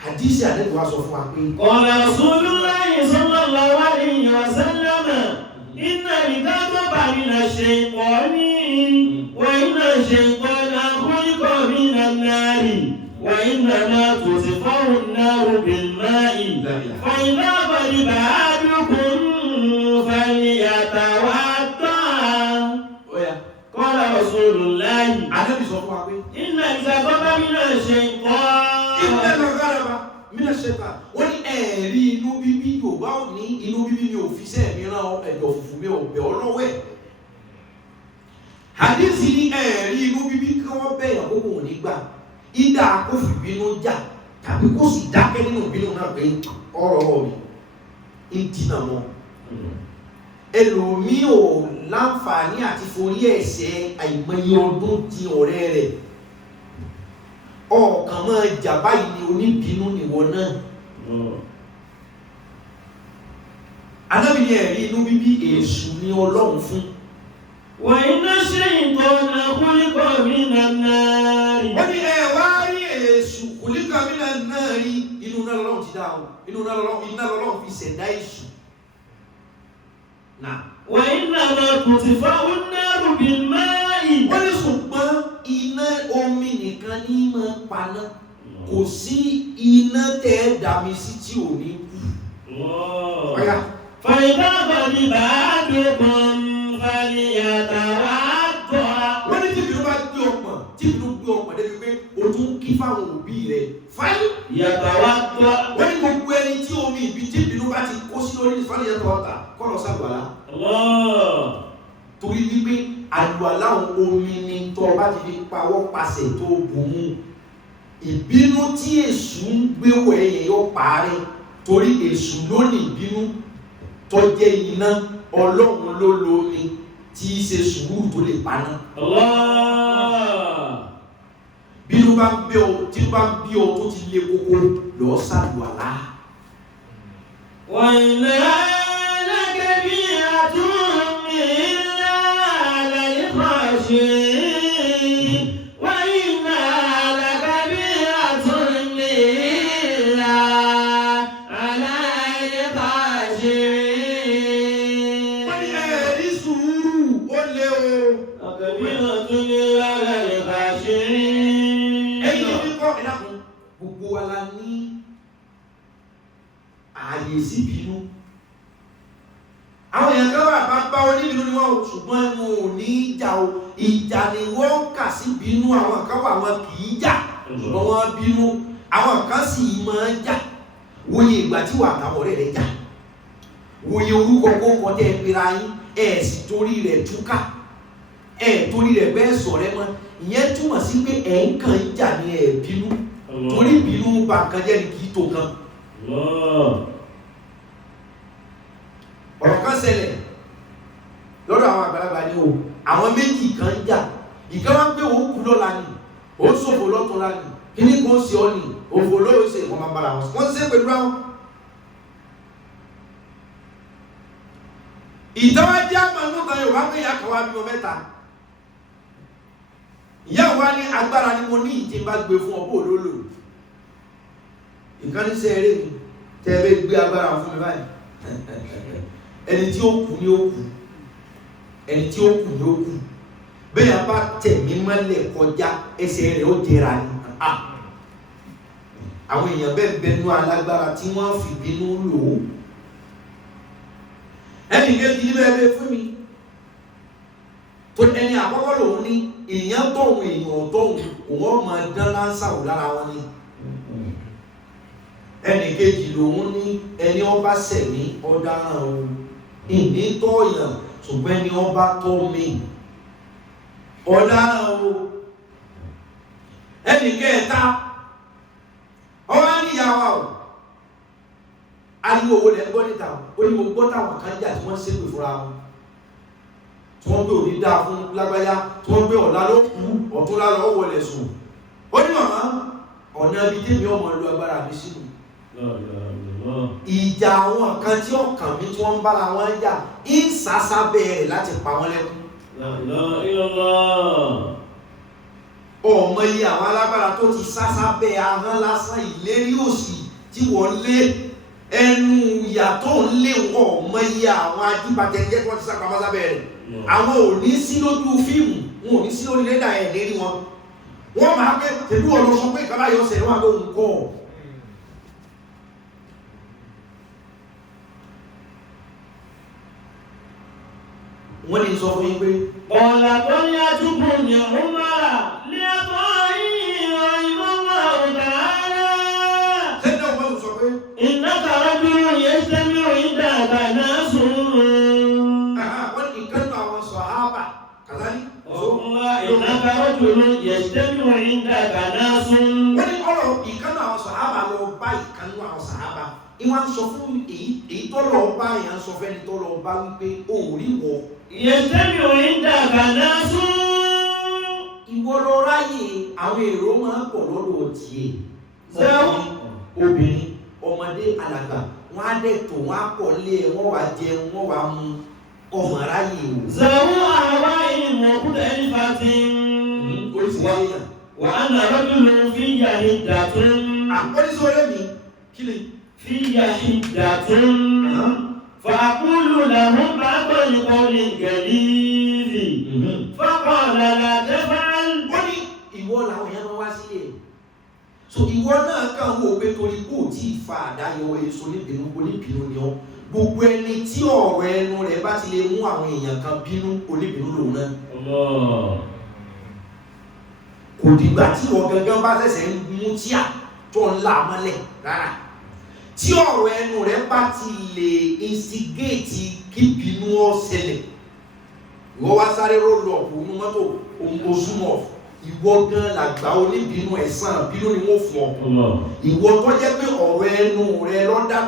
hadisi àdẹ́gbẹ̀ wa sọ fún wa pé. قال رسول الله صلى الله عليه وسلم إن الغضب من الشيطان وإن الشيطان خلق من النار وإنما تطفأ النار بالماء فإذا غضب أحدكم فليتوضأ. قال رسول الله àdẹ́gbẹ̀ sọ fún wa pé. إن الغضب من الشيطان. ìlànà gáràbà mílẹ̀ ṣẹta wọ́n ní ẹ̀rí inú bíbí Yorùbá ò ní inú bíbí mi ò fi sẹ́ẹ̀ mi rán ẹ̀dọ̀ fùfú mi ò bẹ̀ ọ́ lọ́wọ́ ẹ̀ hadisi ní ẹ̀rí inú bíbí kí wọ́n bẹ̀yàn kó wọn ò ní gbà ìdá kó fi bínú jà tàbí kó sì dákẹ́ nínú bínú náà pé ọ̀rọ̀ mi ń dínà mọ́ ẹlòmíì ò láǹfààní àti forí ẹ̀ṣẹ̀ àìmọye ọdún di ọ̀rẹ́ rẹ̀ ọ̀kan máa jà báyìí ni oníbínú nìwọ náà. anábìyẹn ẹ̀rí inú bíbí èṣù ni Ọlọ́run fún. وإن الشيطان خلق من النار. wọ́n ní ẹ wá rí èṣù khuliqa minan nari inú náà lọ́lọ́run ti dá o inú náà lọ́lọ́run fi ṣẹ̀dá èṣù. وإنما تطفأ النار بالماء. wọ́n ní ṣùgbọ́n iná omi nìkan ní máa paná kò sí iná tẹ́ ẹ dàmí sí tí ò ní kú. فإذا غضب أحدكم فليتوضأ. wọ́n ní tìbínú bá gbé ọpọ̀n tìbínú gbé ọpọ̀n débi pé o tún kí fáwọn òbí rẹ̀ fáyì. يتوضأ. wọ́n ní gbogbo ẹni tí omi ìbí tìbínú bá ti kó sí lórí ìfàlẹ̀ yatawadda kọ́ lọ sábàlá. torí wípé àlùwàlá omi ni tó o bá ti fi pawọ́ pasẹ̀ tó o bù mú ìbínú tí èṣù ń gbé wọ̀ ẹ̀yẹ yóò parẹ́ torí èṣù ló ní ìbínú tó jẹ́ iná Ọlọ́run ló lo omi tí í ṣe sùúrù tó lè paná. bínú bá ń bí ọ tí bá ń bí ọ tó ti lé kókó lọ́ọ́ ṣàlùwàlá. وإنها لكبيرة إلا على الخاشعين وإنها ẹ̀dàkùn gbogbo wa la ní ààyè sí bínú. Àwọn èèyàn kan wà bá oníbínú ni wọ́n ṣùgbọ́n wọn ò ní ìjà o. Ìjà ni wọ́n kà sí bínú. Àwọn kan wà wọn kì í jà ṣùgbọ́n wọ́n bínú. Àwọn kan sì máa ń jà. Wòye ìgbà tí wà táwọn ọ̀rẹ́ rẹ̀ jà. Wòye orúkọ kókọ tẹ́ ẹ pera yín ẹ̀ sì torí rẹ̀ túká. Ẹ̀ torí rẹ̀ bẹ́ẹ̀ sọ̀rẹ́ mọ́. Ìyẹn túmọ̀ sí pé ẹ̀ ń kàn ń jà ní ẹ̀ bínú. Torí bínú ba kan jẹ́ ni kì í tó kan. Ọ̀rọ̀ kan ṣẹlẹ̀ lọ́dọ̀ àwọn àgbàlagbà ni o. Àwọn méjì kan ń jà. Ìkan wá pé òun kú lọ́la ni. Ó ṣòfò lọ́tún la ni. Kíní kan ṣe ọ́ ni. Òfò ló ṣe wọ́n máa bára wọn. Wọ́n ṣe pẹ̀lú àwọn. Ìtọ́wájú àmọ́ inú kan Yorùbá pé ìyá kan wá bí wọn mẹ́ta. Ìyá wa ní agbára ni mo ní ìtì bá gbé fún ọ̀pọ̀ olóòlò. Ìkan ní sẹ́ẹ̀rẹ́ mi tẹ́ẹ̀bẹ́ gbé agbára fún mi báyìí. Ẹni tí ó kú ni ó kú. Ẹni tí ó kú ni ó kú. Bẹ́ẹ̀ bá tẹ̀mí mọ́lẹ̀ kọjá ẹsẹ̀ rẹ̀ ó jẹra ni. Àwọn èèyàn bẹ́ẹ̀ bẹnu alágbára tí wọ́n fi bínú lò ó. Ẹni kejì ní bẹ́ẹ̀ fún mi. Tó ẹni àkọ́kọ́ lòun ní èèyàn tóun èèyàn tóun òun máa dán láńsàwò lára wọn ni. Ẹni kejì lòun ní ẹni ọba sẹ̀mí ọ̀daràn o. Ìní tọ́yàn ṣùgbọ́n ẹni ọba tọ́ mi ọ̀daràn o. Ẹni kẹta ọwọ́ níyàwó o. Ariwo wo lẹ́ gbọ́ níta o ní mo gbọ́ táwọn kan jà tí wọ́n ṣépè fúnra wọn. Tí wọ́n gbé òní dáa fún lágbájá tí wọ́n gbé ọ̀la ló kú ọ̀tún lálọ́ ó wọlé sùn. Ó ní màmá ọ̀nà ibi tèmi ọmọ ìlú agbára mi sínú. Ìjà àwọn kan tí ọkàn mi tí wọ́n ń bára wọn jà ń sàṣà bẹ̀rẹ̀ láti pa wọ́n lẹ́kún. Ọmọ iye àwọn alágbára tó ti sàṣà bẹ̀ ahọ́n lásán ìlérí òsì tí wọ́n lé ẹnu ìyà tó ń lé wọn ọmọ iye àwọn ajíbàtẹ́jẹ́ tí wọ́n ti sàpamọ́ sábẹ́ rẹ̀. Àwọn ò ní sí lójú fíìmù wọn ò ní sí lórí rédà ẹ̀ lérí wọn. Wọ́n máa pé tèmi wọn lọ sọ pé ìkàlá yọ ọ̀sẹ̀ wọn lóhun kọ́. Wọ́n ní sọ fún yín pé ọ̀là tó ní àtúbù ní ọmọ ní ẹ̀kọ́ ìrọ̀ ìmọ̀mọ̀ ọ̀dà ara. Sẹ́dọ̀ wọ́n sọ pé iná kàrọ́ dúró yẹn sẹ́mi òyìn dàgbà náà sùn. Wọ́n ní ìkànnì àwọn sàhábà kàtàlí. Iná kàrọ́ dúró yẹn sẹ́mi òyìn dàgbà náà sùn. Wọ́n ní ọ̀rọ̀ ìkànnì àwọn sàhábà lọ bá ìkànnì àwọn sàhábà. Ìwọ́n sọ fún èyí tó lọ bá yẹn sọ fẹ́ni tó lọ bá wípé ó rí wọ. Yẹ̀sẹ̀mi òyìn dàgbà náà sùn. Ìwọ lọ ráyè àwọn èrò máa ń pọ̀ lọ́dọ̀ tiẹ̀. Sẹ́wọ̀n. Obìnrin, ọmọdé, alàgbà, wọ́n á dẹ̀ tó, wọ́n á pọ̀ lé ẹ̀, wọ́n wá jẹun, wọ́n wá mu ọmọ ráyè o. Sẹ́wọ̀n àwa ìmọ̀ kúta ẹni fa ti ń. Oríṣiríṣi yàn. Wà á nà lọ́dún ló fi yà ìdà tó ń. Àpọ́nísọ́rẹ́ mi, kí ni? Fi yà ìdà tó ń. Fàkúlù làwọn bá gbọ́dọ̀ kọ́lé gẹ̀líìrì. Fọ́kọ̀ làlà tẹ́fẹ́. Ó ní ìwọ làwọn èèyàn máa wá sílé ẹ̀. So ìwọ náà kàn wò pé torí kò tí ì fa àdáyọ èso oníbínú ni ọ́. Gbogbo ẹni tí ọ̀rọ̀ ẹnu rẹ̀ bá ti lè mú àwọn èèyàn kan bínú oníbínú lòun náà. Kò dìgbà tí ìwọ gangan bá ṣẹ̀ṣẹ̀ ń mú tíà tó ń là mọ́lẹ̀ rárá. Tí ọ̀rọ̀ ẹnu rẹ̀ bá ti lè instigate kíbínú ó ṣẹlẹ̀. Ìwọ wá sáré roll up òun mọ́tò òun kò súnmọ́. Ìwọ gan làgbà oníbínú ẹ̀san bínú ni wọ́n fún ọ. Ìwọ tó jẹ́ pé ọ̀rọ̀ ẹnu rẹ lọ́dá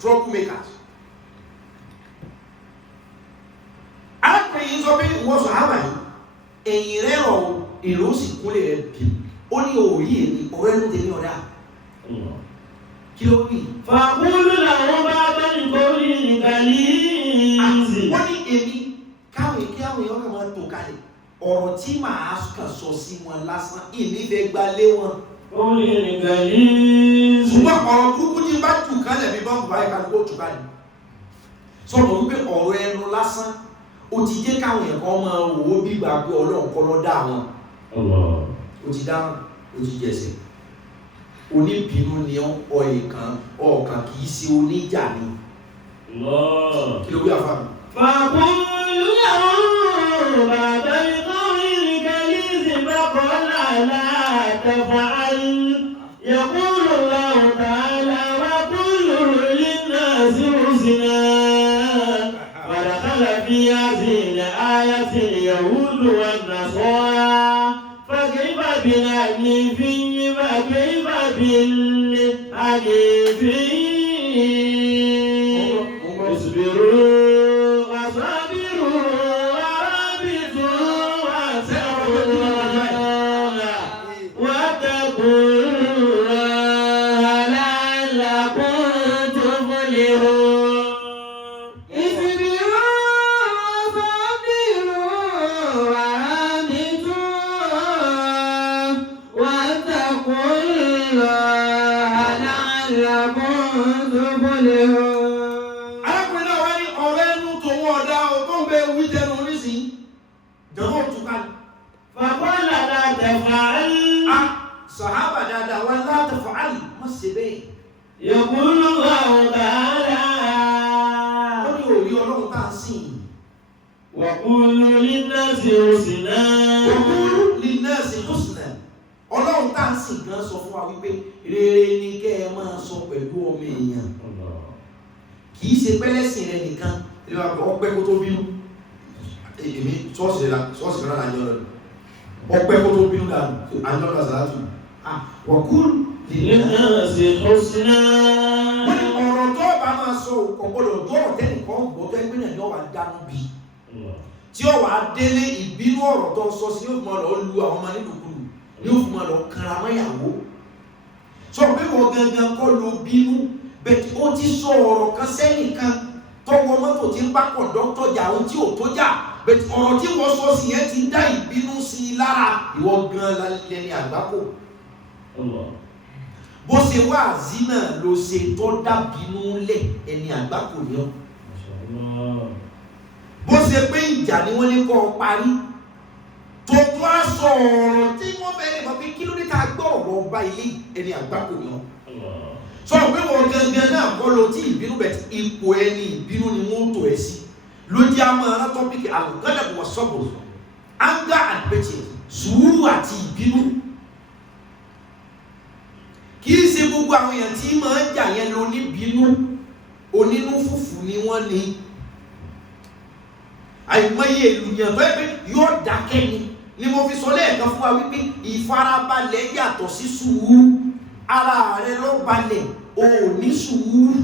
trouble makers. Arákùnrin yìí sọ pé ìwọ sàhábà yìí ẹ̀yìn rẹ̀ rọ̀ èrò sì kúnlẹ̀ rẹ̀ bì. Ó ní òòyì èmi ọ̀rọ̀ ẹnu tèmi ọ̀dà. Kí ló wí? Fàkúlù làwọn bá gbọ́dọ̀ kọ́lé gẹ̀líìrì. Wọ́n ní èmi káwọn èèyàn kan máa tò kalẹ̀. Ọ̀rọ̀ tí màá kàn sọ sí wọn lásán ìní fẹ́ gba lé wọn. Kọ́lé gẹ̀líìrì. Ṣùgbọ́n ọ̀rọ̀ burúkú tí bá tù kálẹ̀ bí bọ́ọ̀bù báyìí kan kó tù kálẹ̀. Sọ̀rọ̀ wípé ọ̀rọ̀ ẹnu lásán ó ti jẹ́ káwọn ẹ̀kọ́ máa wò ó bí gbà pé Ọlọ́run kọ́ ló dá wọn. Ó ti dá wọn. ó ti jẹsẹ̀ oníbínú ni ọ̀kan kìí ṣe oníjà ni kí ló wí àfà mi. فقل له بعد القول الجليز فقل لا تفعل يقول الله تعالى وقل للناس حسنا ودخل في هذه الآية اليهود والنصارى فكيف بالحنيفي فكيف بالحنيفي اصبروا يقول الله تعالى وقولوا للناس حسنا وقولوا للناس حسنا Ọlọ́run tá ń sìn gan sọ fún wa wípé rere ni kẹ́ ẹ máa sọ pẹ̀lú ọmọ èèyàn kì í ṣe pẹ́lẹ́sìn rẹ nìkan ọpẹ́ kó tó bínú èmi ṣọ́ọ̀ṣì rẹ̀ lájọ́ rẹ̀ ọpẹ́ kó tó bínú dànù àjọ́lọ́ àsàlátù waqulu للناس حسنا wọ́n ní ọ̀rọ̀ tó bá máa sọ ọ̀pọ̀lọ̀ tó ọ̀tẹ́nìkan gbọ́tọ́ ẹgbẹ́ náà ni ó wà dánú bí tí ó wà délé ìbínú ọ̀rọ̀ tó sọ sí yóò fún ọ lọ lu àwọn ọmọ nílùkulù ní ó fún ọ lọ kanra mọ́yàwó sọ pé wọ́n gangan kọ́ ló bínú bẹ́ẹ̀ ó ti sọ ọ̀rọ̀ kan sẹ́nìkan tọwọ́ mọ́tò tí ń bá kọ̀ǹdọ́tọ̀ jà ohun tí ò tó jà bẹ́ẹ̀ ọ̀rọ̀ tí wọ́n sọ sí yẹn ti dá ìbínú sí i lára ìwọ gan lẹ́ni àgbákò bó ṣe wá àzínà ló ṣe tó dábìínú lẹ̀ ẹni àgbákò ni ọ́ bó ṣe pé ìjà ni wọ́n ní kọ́ parí tó tó á sọ ọ̀rọ̀ tí wọ́n fẹ́ lè mọ̀ pé kí ló ní ká gbọ́ ọ̀rọ̀ ọba ilé ẹni àgbákò ni ọ́ sọ pé wọ́n gangan náà kọ́ ló tí ìbínú bẹ̀ ipò ẹni ìbínú ni wọ́n tó ẹ sí ló jẹ́ àmọ́ ara tọ́pìkì al-ghadab wa sabr anger and patience sùúrù àti ìbínú kìí ṣe gbogbo àwọn èèyàn tí máa ń jà yẹn lọ níbínú onínú fùfù ni wọ́n ní àìmọye èlùyàn tó ẹgbẹ́ yóò dákẹ́ ni mo fi sọ lẹ́ẹ̀kan fún wa wípé ìfarabalẹ̀ yàtọ̀ sí sùúrù ara rẹ ló balẹ̀ o ò ní sùúrù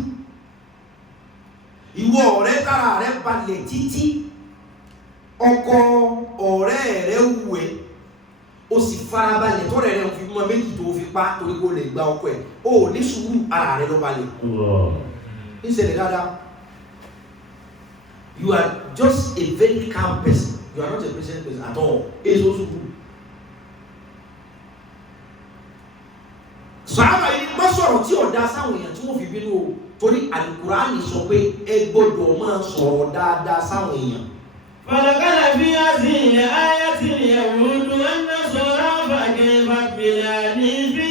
ìwọ ọ̀rẹ́ tára rẹ balẹ̀ títí ọkọ ọ̀rẹ́ rẹ wù ẹ́ ó sì farabalẹ̀ tọ́rẹ̀ rẹ̀ fi mọ́ méjì tó fi pa torí kó lè gba ọkọ ẹ̀ ó ní sùúrù ara rẹ̀ ló balẹ̀ ìṣẹ̀lẹ̀ dáadáa you are just a very calm person you are not a patient person at all èso sùúrù sàábà yìí má sọ̀rọ̀ tí ọ̀dá sáwọn èèyàn tí wọ́n fi bínú o torí Al-Qur'ani sọ pé ẹ gbọ́dọ̀ máa sọ̀rọ̀ dáadáa sáwọn èèyàn. فدخل في هذه الآية اليهود والنصارى فكيف بالحنيفي.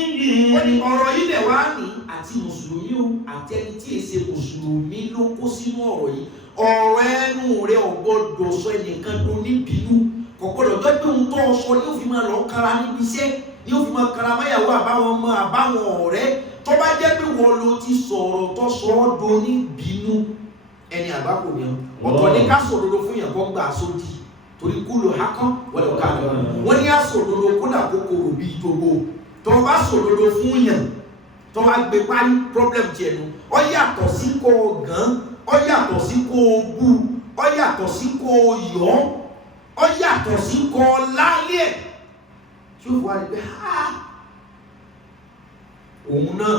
wọ́n ní ọ̀rọ̀ yìí lẹ̀ wá ní àti mùsùlùmí o àti ẹni tí èsè mùsùlùmí ló kó sínú ọ̀rọ̀ yìí ọ̀rọ̀ ẹnu rẹ̀ ò gbọ́dọ̀ sọ ẹnìkan tó níbínú kò gbọ́dọ̀ jẹ́ pé ohun tó sọ ni ó fi máa lọ kára níbi iṣẹ́ ni ó fi máa kára máyàwó àbáwọn ọmọ àbáwọn ọ̀rẹ́ tó bá jẹ́ pé wọ́n ló ti sọ̀rọ̀ tó sọ ọ́ do níbínú ẹni àgbákò ni ọ̀tọ̀ ní ká sòdodo fún yàn kó gbà sódì torí kúlò hákán wọlé ọ̀ká lọ wọ́n ní àsòdodo kódà kòkòrò bíi tóbó tó bá sòdodo fún yàn tó bá gbé parí problem tiẹ̀ nu ó yàtọ̀ sí kó gàn ó yàtọ̀ sí kó bú ó yàtọ̀ sí kó yọ̀ ó yàtọ̀ sí kó láyé tí ó wà ní pé òun náà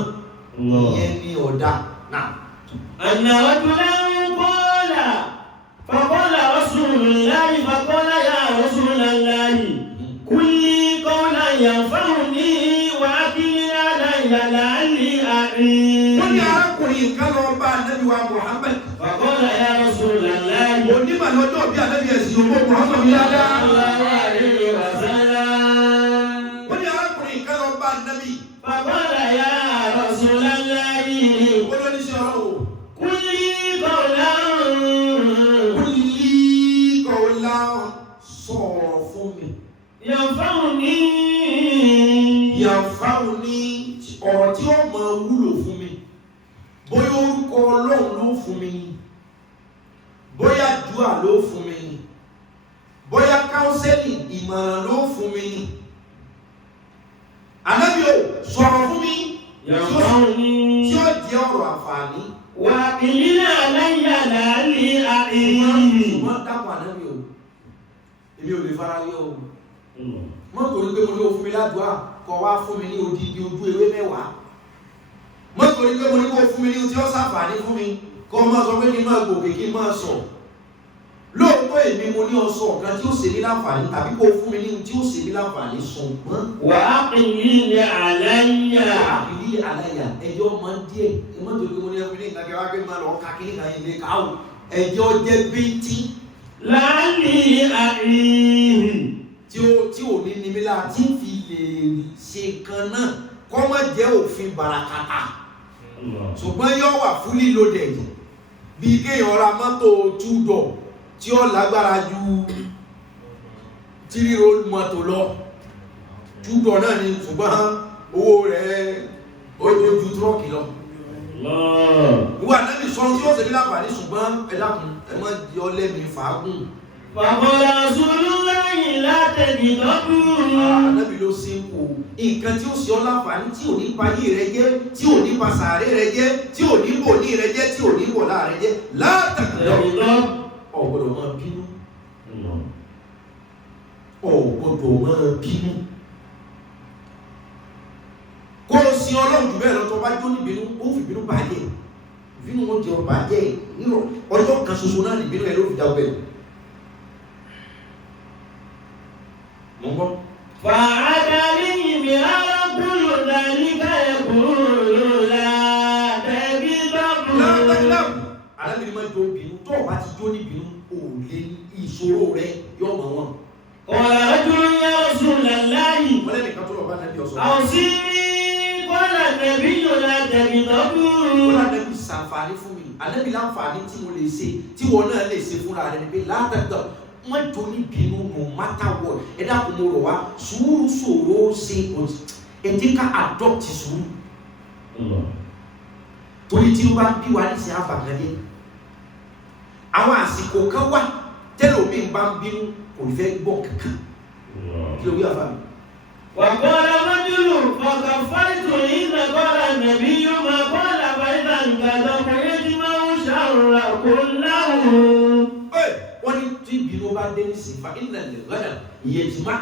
ìyẹn ní ọ̀dà náà. أن رجلا فقال رسول الله فقال يا رسول الله قل لي قولا ينفعني وأكل علي لعلي أعين. wọ́n ní arákùnrin kan lọ bá Ànábì wa Muhammad. فقال يا رسول الله. onímọ̀ lọ́jọ́ bí Ànábì ẹ̀sìn ògbó Muhammad yára. sallallahu alaihi wasallam. wọ́n ní arákùnrin kan lọ Ànábì. Faqala ya Rasulallahi. Olóníṣẹ́ ọlọ́wọ́. Kulli qawlan. Kulli qawlan sọ̀rọ̀ fún mi. Yanfa'uni. Yanfa'uni ọ̀rọ̀ tí ó máa wúlò fún mi. Bóyá orúkọ Ọlọ́run ló fún mi ni. Bóyá dùá ló fún mi ni. Bóyá káúnsẹ́lì ìmọ̀ràn ló fún mi ni. Ànábì o sọ̀rọ̀ fún mi tí ó jẹ́ ọ̀rọ̀ àǹfààní. Wà ìlílẹ̀ aláyà láàlì àìyí. Wọ́n dápọ̀ Ànábì o. Èmi ò lè fara yọ o. Mọ́ torí pé mo ní o fún mi ládùá kọ wá fún mi ní odidi ojú ewé 10. Mọ́ torí pé mo ní kó fún mi ní tí ó ṣàǹfààní fún mi kọ́ máa sọ pé kí n máa gòkè kí n máa sọ. Lóòótọ́ èmi mo ní ọsọ ọ̀kan tí ó ṣe mí láǹfààní tàbí kó fún mi ní tí ó ṣe mí láǹfààní ṣùgbọ́n. Wà á ìlílẹ̀ aláyà. Ìlílẹ̀ aláyà ẹjọ́ máa ń díẹ̀. Mọ́ torí pé mo ní ẹkùn ní nǹkan kẹwàá pé máa lọ ká kí nìkan ilé káwò. Ẹjọ́ jẹ́ bíntí. Láàlì àìyí. Tí ò ní nímí láti fi lè ṣe kan náà kọ́ mọ́ jẹ́ òfin bàràkàtà. Ṣùgbọ́n yóò wà fully loaded bí kéèyàn ra mọ́tò 2-door tí ó lágbára ju 3-roll mọ́tò lọ. 2-door náà ni ṣùgbọ́n owó rẹ̀ ó ju tírọ́ọ̀kì lọ. Ìwà náà ní sọ tí ó ṣe bí láǹfààní ṣùgbọ́n ẹ dákun ẹ má yọ lẹ́mìí fàágùn. Fàbọ̀lá Rasulullahi látẹ̀bí lọ́dún. Ànábì ló sí kò nǹkan tí ó ṣe ọ́ láǹfààní tí ò ní bayé rẹ jẹ́, tí ò ní pasàárè rẹ jẹ́, tí ò ní bò ní rẹ jẹ́, tí ò ní bò láàrẹ jẹ́ látẹ̀bí lọ́dún. Ọ̀gbọ́dọ̀ máa bínú. Ọ̀gbọ́dọ̀ máa bínú. Kó o sin Ọlọ́run jù bẹ́ẹ̀ lọ tó bá jó ní bínú, ó fi bínú bàjẹ́. Bínú wọn jẹ́ ọba jẹ́ nírọ̀ ọjọ́ kan ṣoṣo náà ní bínú ẹ̀ ló fi dá ọbẹ̀. Mọ̀gbọ́n. Fàádàrí mi arákùnrin dàríkà ẹ̀kùnrin látẹ̀bí lọ́dún. Látẹ̀bí lọ́dún. Alábìnrin máa jó bínú tó ọba ti jó ní bínú ò lè ìṣòro rẹ yọ̀ mọ́ wọn. Ọ̀rọ̀ ọdún yẹn ọ̀sùn làláyì. Wọ́n lẹ́nìkan tó lọ bá nàbí ọ̀sán. Àwọn sí ní kọ́lá tẹ̀bí yóò látẹ̀bí lọ́dún. Wọ́n lẹ́nìkan ṣàǹfààní fún mi. Ànábì láǹfààní tí mo lè ṣe tí wọn náà lè ṣe fúnra rẹ̀ ni pé látẹ̀bí wọ́n tó ní bínú no matter what. Ẹ dákun mo rọ̀ wá sùúrù ṣòro ṣe ẹ jẹ́ ká adopt sùúrù. Torí tí ó bá bí wa ní ṣe àbàkàdé. Àwọn àsìkò kan wà tẹ́lómi bá ń bínú kò fẹ́ gbọ́ kankan. Kí ló wí àfà mi? Wàkọ́lá mọ́júlù fọ̀kà fáìtò ìnà kọ́lá nàbí yóò máa kọ́lá fáìtà nǹkan ọkùnrin tí máa ń ṣàrùrà kó láwùn. Wọ́n ní tí ìbínú bá dé ní sìnfà ìnà lè gbọ́dọ̀ yẹ̀jìmá.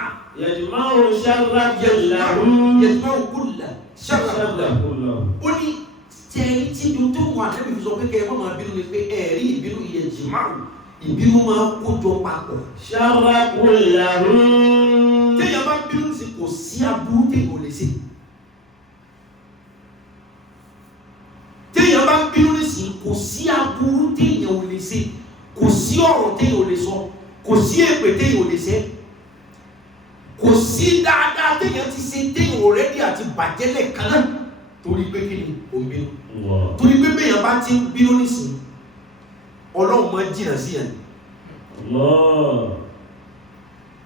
Yẹ̀jìmá ò ṣàrùrà jẹ̀lá. Yẹ̀jìmá ò kúlà ṣàrùrà. Ó ní tẹ̀rí tí ìlú tó wà lẹ́bi fi sọ pé kẹ́ ẹ máa bínú ni pé ẹ̀rí ìbínú yẹ̀jìmá ìbínú máa kójọ papọ̀. Ṣàrùrà kó làrú. Téèyàn bá bínú sí kò sí aburú téèyàn ò lè ṣe. Téèyàn bá bínú sí kò sí aburú téèyàn ò lè ṣe. Kò sí ọ̀rọ̀ téèyàn ò lè sọ. Kò sí èpè téèyàn ò lè ṣe. Kò sí dáadáa téèyàn ti ṣe téèyàn ò rẹ́dí àti bàjẹ́ lẹ́ẹ̀kan náà. Torí pé kí ni ò ń bínú? Torí pé béèyàn bá ti ń bínú nísìnyí Ọlọ́run máa jìnnà sí yẹn.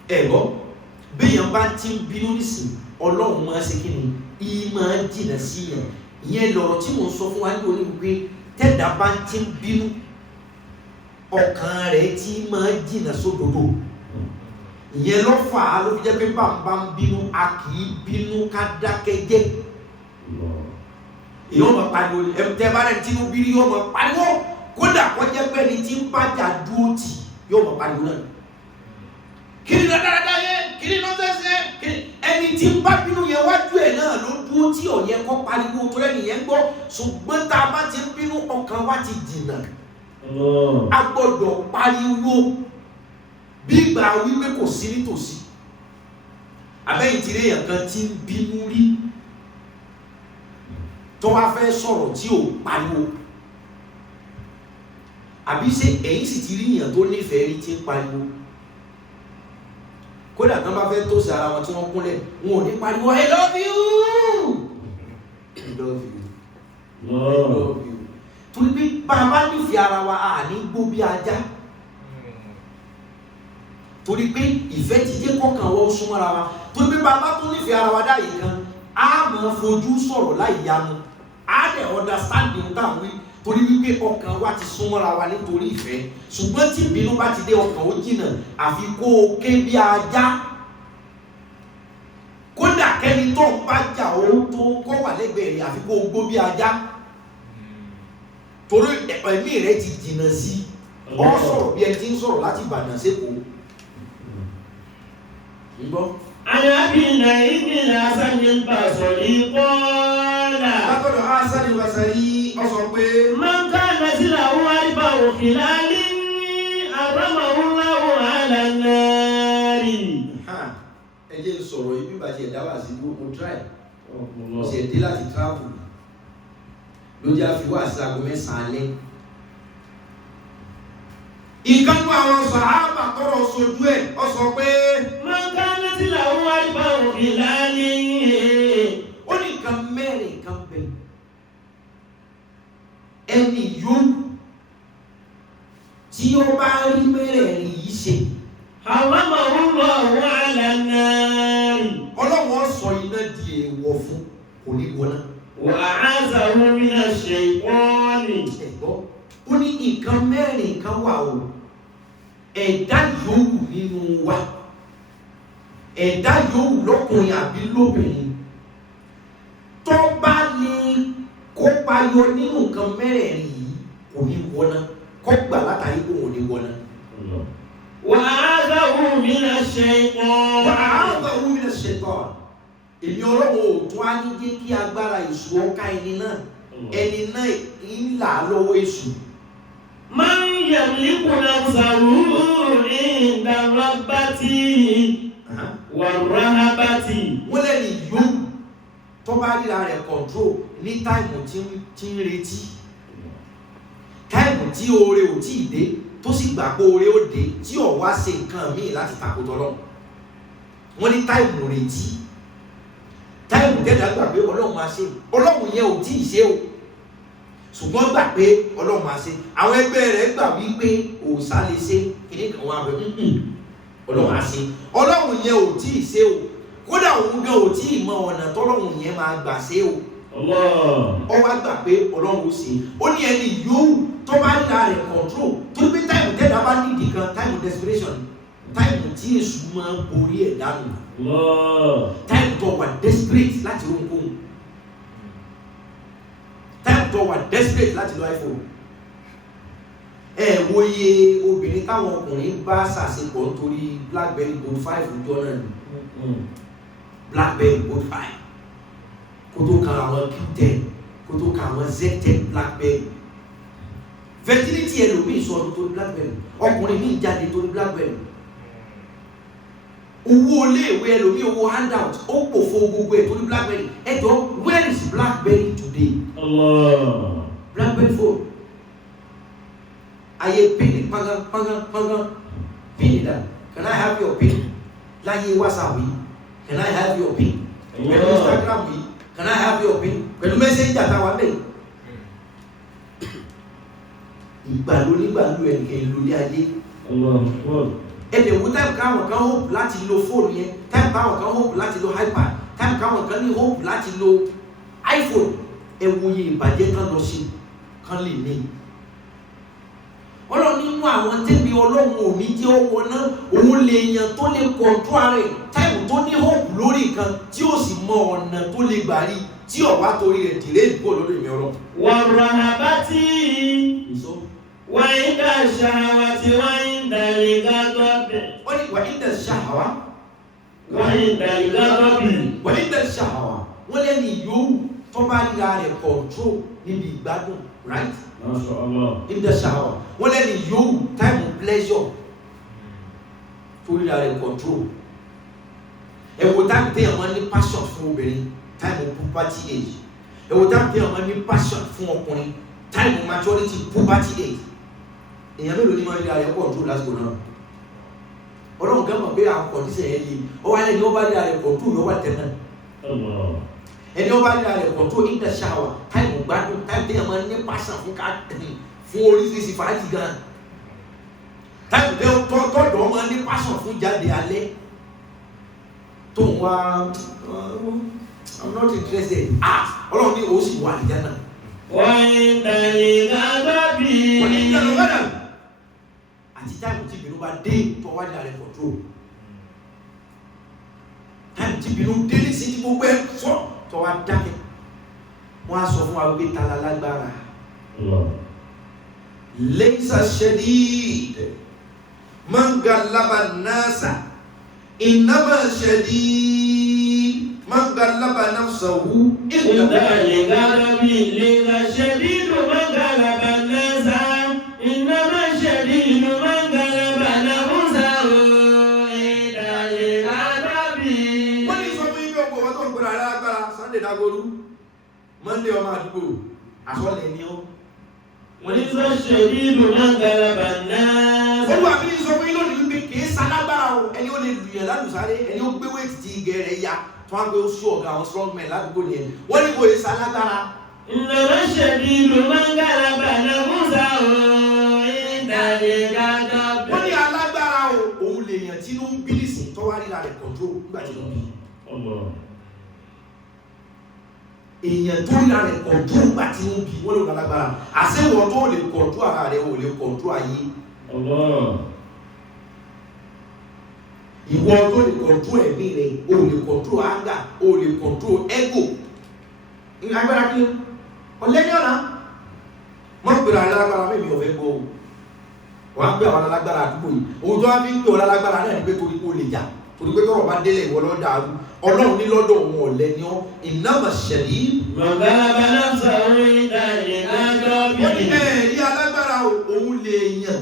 Ẹ̀gbọ́n béèyàn bá ti ń bínú nísìnyí Ọlọ́run máa ṣe kí ni? Máa jìnnà sí yẹn. Ìyẹn lọ̀rọ̀ tí mò ń sọ fún wa ní òní wípé tẹ́dà bá ti ń bínú ọkàn rẹ̀ tí máa jìnnà sódodo. Ìyẹn ló fà á ló fi jẹ́ pé bàbá ń bínú a kì í bínú ká dákẹ́ jẹ́. Èyí ọmọ pariwo ni tẹ́ bá rẹ̀ tí ó bí yóò mọ pariwo kódà kó jẹ́ pé ẹni tí ń bájà dúró tì yóò mọ pariwo náà. Kiri dáadáa yẹ kiri nọ́ọ̀sẹ̀sẹ̀ ẹni tí ń bá bínú yẹn wájú ẹ̀ náà ló dúró tí ọ̀yẹ́ kọ́ pariwo tó lẹ́nu yẹn gbọ́ ṣùgbọ́n tá a bá ti ń bínú ọkàn wa ti jìnnà. A gbọ́dọ̀ pariwo bí ìgbà wípé kò sí nítòsí. Abẹ́yìn tí èèyàn kan ti ń bínú rí tó wá fẹ́ sọ̀rọ̀ tí ò pariwo. Àbí ṣé ẹ̀yin sì ti rí èèyàn tó nífẹ̀ẹ́ rí tí ń pariwo. Kò kódà kan bá fẹ́ tó sí ara wọn tí wọ́n kúnlẹ̀ wọn ò ní pariwo I love you I love you I love you torí pé bàbá nífẹ̀ẹ́ ara wa à ní gbó bí ajá torí pé ìfẹ́ ti jẹ́ kọ́kàn wọ́n súnmọ́ra wa torí pé bàbá tó nífẹ̀ẹ́ ara wa dáyé kan á máa fojú sọ̀rọ̀ láì yanu á dẹ̀ understanding táwọn wí torí wípé ọkàn wa ti súnmọ́ra wa nítorí ìfẹ́ ṣùgbọ́n tí ìbínú bá ti dé ọkàn ó jìnnà àfi kó o ké bí ajá kódà kẹ́ni tó ń bá jà ó tó kọ́ wà lẹ́gbẹ̀ẹ́ rẹ̀ àfi kó o gbó bí ajá torí ẹ̀mí rẹ̀ ti jìnnà sí ọ sọ̀rọ̀ bí ẹ ti ń sọ̀rọ̀ láti Ìbàdàn sẹ́kọ̀ọ́ gbọ́. Alábìnà ìbìnà Asani Basori kọ́ọ̀lá. Látọ̀dọ̀ Asani Basori ọ sọ pé. Mọ́ká nàìjíríà wọ́n àríbá òfin láàrí ní àbámọ̀wúnláwọ̀ àlànàárì. Ẹ jẹ́ sọ̀rọ̀ ibi bàjẹ́ ìdáwà sí gbogbo try. Ṣe dé láti travel. Ló jẹ́ àfiwá sí aago 9 alẹ́. Ìkánú àwọn sàhábà tọrọ sojú ẹ̀ ọ sọ pé. Mọ́ká nàìjíríà wọ́n àríbá òfin láàrí. Ó ní nǹkan mẹ́rin kan bẹ̀. Ẹni yóò tí ó bá rí mẹ́rẹ̀ẹ̀rin yìí ṣe. Àbámọ̀wúnláwọ̀ àlànàárì. Ọlọ́run sọ iná di èèwọ̀ fún kò ní wọná. Wà á zàrú mi náà ṣe ìpọ́nì. Ẹ̀gbọ́n ó ní nǹkan mẹ́rin kan wà o ẹ̀dá yòówù nínú wa ẹ̀dá yòówù lọ́kùnrin àbí lóbìnrin tó bá lè kópa yọ nínú nǹkan mẹ́rẹ̀ẹ̀rin yìí kò ní wọná kó gbà látàrí kò wọ́n ní wọná. Wà á zàrú mi náà ṣe ìpọ́nì. Wà á zàrú mi náà ṣe ìpọ́nì. Èmi ọlọ́wọ́ òtún á ní jẹ́ kí agbára èṣù ọ̀ka ẹni náà ń là lọ́wọ́ èṣù. Man yamliku nafsahu inda rabbati wa rahabati. Wọ́n lẹ́ni yóò tó bá ríra rẹ̀ control ní táìmù tí ń retí. Táìmù tí oore ò tí ì dé tó sì gbà pé oore ó dé tí ò wá ṣe nǹkan míì láti takòtò lọ. Wọ́n ní táìmù retí. Táìmù tẹ́lẹ̀ gbà pé Ọlọ́run máa ṣe. Ọlọ́run yẹn ò tí ì ṣe o. Ṣùgbọ́n gbà pé Ọlọ́run máa ṣe àwọn ẹgbẹ́ rẹ̀ gbà wípé òòṣà lè ṣe kìíní kan wà bẹ́ẹ̀ Ọlọ́run á ṣe Ọlọ́run yẹn ò tí ì ṣe o kódà òun gan ò tí ì mọ ọ̀nà tọ́lọ́run yẹn máa gbà ṣe o ọ wá gbà pé Ọlọ́run ó ṣe ó ní ẹni yòówù tó bá nílá rẹ̀ control torí pé táìmù tẹ́lá bá nídìí kan táìmù desperation táìmù tí èṣù máa ń borí ẹ̀ dànù táìmù tó wà desperate láti ohunkóhun tó wà desperate láti lo iPhone wo iye obìnrin táwọn ọkùnrin bá ṣàṣepọ̀ nítorí BlackBerry Gold 5 ọjọ́ náà ni BlackBerry Gold 5 kó tó kan àwọn Q10 kó tó kan àwọn Z10 BlackBerry fertility ẹlòmíì sọ ọdún torí BlackBerry ọkùnrin míì jáde torí BlackBerry owó iléèwé ẹlòmíì owó handout ó pòfo gbogbo ẹ̀ torí BlackBerry ẹjọ́ where is BlackBerry today? BlackBerry phone ayé pin pangan pin da can I have your pin láyé WhatsApp yìí can I have your pin pẹ̀lú Instagram yìí can I have your pin pẹ̀lú Messenger táwa bẹ́ẹ̀ ìgbàlódé ẹnìkan ìlú ayé ẹ̀dẹ̀ wo táìmù káwọn kan hope láti lo fóònù yẹn táìmù káwọn kan hope láti lo iPad táìmù káwọn kan ní hope láti lo iPhone ẹ wo iye ìbàjẹ́ kan lọ sí kan lè ní. Ọlọ́run nínú àwọn tẹ́bi Ọlọ́run ò ní jẹ́ ọwọ́ náà òun lè yan tó lè kọ̀ọ̀tún ara ẹ̀ táìmù tó ní hope lórí nǹkan tí ó sì mọ ọ̀nà tó lè gbà rí tí ọ̀wá torí rẹ̀ dìré ìgbò lórí mi Ọlọ́run. Warrahabati wa inda shahawati wa inda al-ghadabi. Ó ní wa inda shahawa wa inda al-ghadabi. Wa inda shahawa wọ́n lẹ́ni yòówù tó bá ríra rẹ̀ control níbi ìgbádùn right? Inda shahawa wọ́n lẹ́ni yòówù time of pleasure tó ríra rẹ̀ control. Ẹ wo time téèyàn máa ní passion fún obìnrin time of puberty age. Ẹ wo time téèyàn máa ní passion fún ọkùnrin time of maturity puberty age. Èèyàn mélòó ni máa ríra rẹ̀ control lásìkò náà? ọlọ́run kan mọ̀ pé àwọn kọ̀dísẹ̀ yẹn lè ọwọ́ alẹ́ ni ó bá rí ààrẹ pọ̀ tó yọ wà tẹ́lẹ̀ ẹni ó bá rí ààrẹ pọ̀ tó ní ṣàwà táìmù gbádùn táìmù téèyàn máa ní pàṣà fún káàkiri fún oríṣiríṣi fàájì gan táìmù tọ́jọ́ máa ní pàṣà fún jáde alẹ́ tó ń wá I'm not interested ọlọ́run ní o sì wà ní jẹ́nà wọ́n ń tẹ̀lé lábàbí àti táìmù tí ìbínú bá dé tó wá ní ààrẹ pọ̀ tó táìmù tí ìbínú dé ní sí ti gbogbo ẹ̀ fọ́ tó wá dákẹ́ wọ́n á sọ fún wa pé tala lágbára laysa shadid man gallaba an-nasa innama shadid man gallaba nafsahu illa lighadabi laysa shadid man gallaba an-nasa innama shadid man gallaba nafsahu illa lighadabi. wọ́n ní sọ fún ibi ọkọ̀ wọn tó ń gbọ́dọ̀ alágbára Sunday Dagboru Monday ọmọ àdúgbò àsọlẹ̀ ni ó wọ́n ní sọ ṣèdílù máa ń galaba náà. olúwa mi ní sọ fún yín lónìí wípé kì í sálágbára o ẹni ó lè lùyàn lálùsáré ẹni ó gbé wéètì tí igẹ rẹ̀ ya tó wá gbé ó sú ọ̀gá àwọn strong men ládùúgbò nìyẹn wọ́n ní kò í sálágbára. ìnáwó ṣèdílù máa ń galaba náà musa o ìdàlẹ̀ gàdọ̀ bẹ́ẹ̀. wọ́n ní alágbára o òun lè yàn tí ló ń bí nísìn tó wá ríra rẹ̀ control nígbà tí ló ń bí. èèyàn tó ríra rẹ̀ kọ̀ọ̀tún nígbà tí wọ́n bí wọ́n lè wọ́n lágbára àṣewọ̀ tó lè kọ̀ọ̀tún ara rẹ̀ ò lè kọ̀ọ̀tún ayé ìwọ tó lè kọ̀ọ̀tún ẹ̀mí rẹ̀ ò lè kọ̀ọ̀tún anger ò lè kọ̀ọ̀tún ego agbára kí ọ̀lẹ́ni ọ̀nà wọ́n pèrè àwọn alágbára mẹ́bí ọ̀fẹ́ gbọ́ wọ́n á gbé àwọn alágbára àdúgbò yìí òun tó wá fi ń gbé ọ̀lá alágbára náà ní pé torí kó lè jà torí pé tọ́rọ̀ bá délé ìwọ lọ́dà àrú ọlọ́run ní lọ́dọ̀ òun ọ̀lẹ́ ni ọ́ innama shadid. mọ̀gálábà náà sọ̀rọ̀ ìdàlẹ̀ gàdọ̀ bẹ́ẹ̀. wọ́n ní ẹ̀rí alágbára òun lè yàn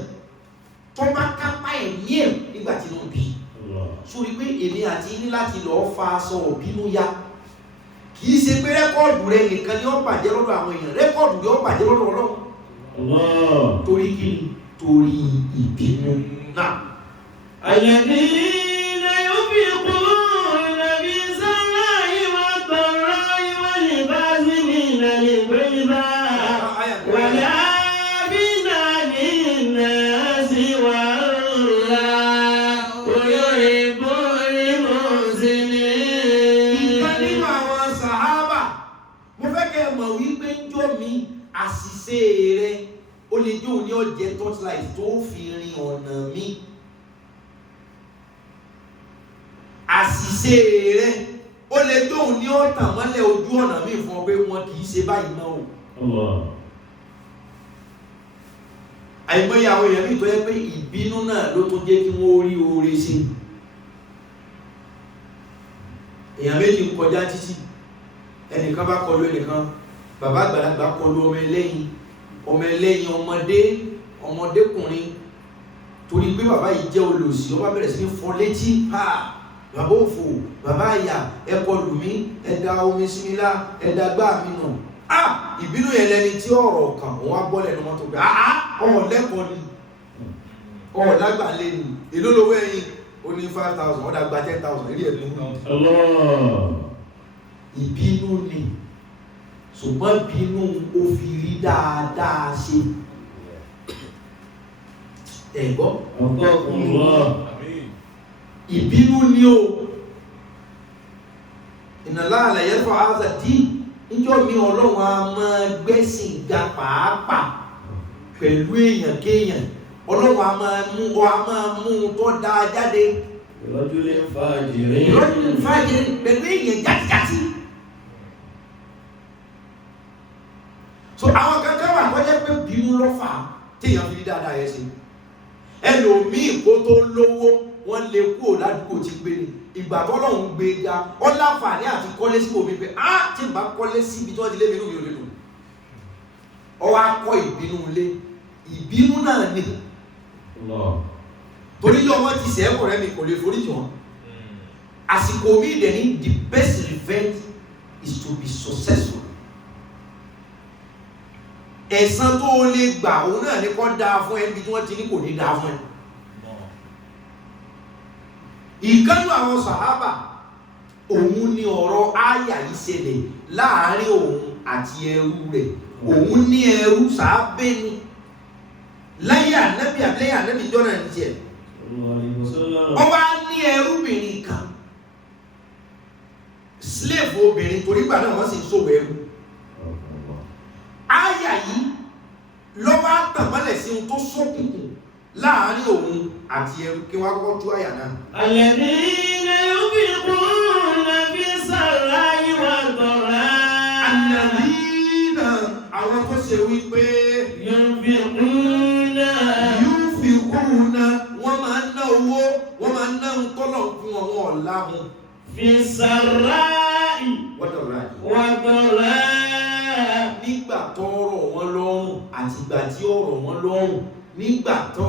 tó bá kápá ẹ̀mí ẹ̀ nígbà tí wọ́n bí sórí pé èmi àti ní láti lọ́ọ́ fa aṣọ òbínú ya kì í ṣe pé rẹ́kọ̀dù rẹ nìkan ni ó bàjẹ́ lọ́dọ̀ àwọn èèyàn rẹ́kọ̀dù rẹ ó bàjẹ́ lọ́dọ̀ ọlọ́run torí kí ni torí ìbínú náà. الذين ينفقون في السراء والضراء والكاظمين الغيظ والعافين عن الناس والله يحب المحسنين. ìkan nínú àwọn sàhábà mo fẹ́ kẹ́ ẹ mọ̀ wípé ń jọ́ mi àṣìṣe rẹ ó lè jó ní ọ̀jẹ̀ torchlight tó fi rin ọ̀nà mi. àṣìṣe rẹ ó lè dóhùn ní ọ̀tàn mọ́lẹ̀ ojú ọ̀nà míì fún ọ pé wọn kì í ṣe báyìí mọ́ o. àìmọye àwọn èèyàn míì tó yẹ pé ìbínú náà ló tún jẹ́ kí wọ́n rí oore ṣe. èèyàn méjì ń kọjá títì ẹnìkan bá kọlu ẹnìkan bàbá àgbàlagbà kọlu ọmọ ẹlẹ́yìn ọmọdékùnrin torí pé bàbá yìí jẹ́ olòṣì ó bá bẹ̀rẹ̀ sí ní fọ́ létí bàbá òfò bàbá àyà ẹkọ lùmí ẹ̀dà omi símílá ẹ̀dà gbá mi nù ìbínú yẹn lẹni tí ọ̀rọ̀ kan òun á bọ́lẹ̀ ní mọ́tò pé ọ̀hún lẹ́kọ̀ọ́ ni ọ̀hún lágbà lé ni èló lówó ẹ̀yìn ó ní 5,000 ọ̀dà gba 10,000 eré ẹ̀dùn ní ìbínú ni ṣùgbọ́n bínú ó fi rí dáadáa ṣe ẹ̀gbọ́ ìbínú ni o ìnàlá àlàyé fún àzàdí níjọ́ mi ọlọ́run a máa gbẹ́sìn ga pàápàá pẹ̀lú èèyàn kéèyàn ọlọ́run a máa mú tó dáa jáde ìrọ́júlé ń fàájìrí pẹ̀lú èèyàn játíjátí. So àwọn kankan wà kọjá pé bínú lọ́fà téèyàn fi dáadáa yẹn sí ẹlòmíì kó tó lówó wọ́n lè kú ládùúgbò tí gbé ní ìgbà tọ́lọ́run gbé ga ó láǹfààní àti kọ́lé sí omi pé tí n bá kọ́lé sí ibi tí wọ́n ti lé mi inú mi ò lè dùn ọ wá kọ́ ìbínú ilé ìbínú náà ni torí yọ wọ́n ti sẹ́ ẹ̀kọ́ rẹ̀ mi kò lè forí jù wọ́n àsìkò mi dẹ̀ ní the best revenge is to be successful ẹ̀san tó o lè gbà òun náà ní kọ́ dáa fún ẹni tí wọ́n ti ní kò ní dáa fún ẹ ìkánú àwọn sàhábà òun ni ọ̀rọ̀ áyà yìí ṣẹlẹ̀ láàárín òun àti ẹrú rẹ̀. Òun ní ẹrú sàábé ni láyé ànábì àbẹ́yà ànábì jọ́nà ní tiẹ̀. Ó wá ní ẹrúbìnrin kan, slave obìnrin, torí gbà náà wọ́n sì ń ṣòwò ẹrú. Áyà yìí ló wá tàmọ́lẹ̀ sí ohun tó ṣókùnkùn láàárín òun àti ẹrú. Kí wọ́n kọ́kọ́ tú àyà náà. Alladhina yunfiquna fi sarra'i wad dharra'i. Alladhina, àwọn tó ṣe wípé yunfiquna wọ́n máa ń ná owó, wọ́n máa ń ná ń tọ́lọ̀ fún àwọn ọ̀la wọn. fi sarra'i wad dharra'i. Nígbà tó rọ̀ wọ́n lọ́rùn àti ìgbà tí ó rọ̀ wọ́n lọ́rùn, nígbà tó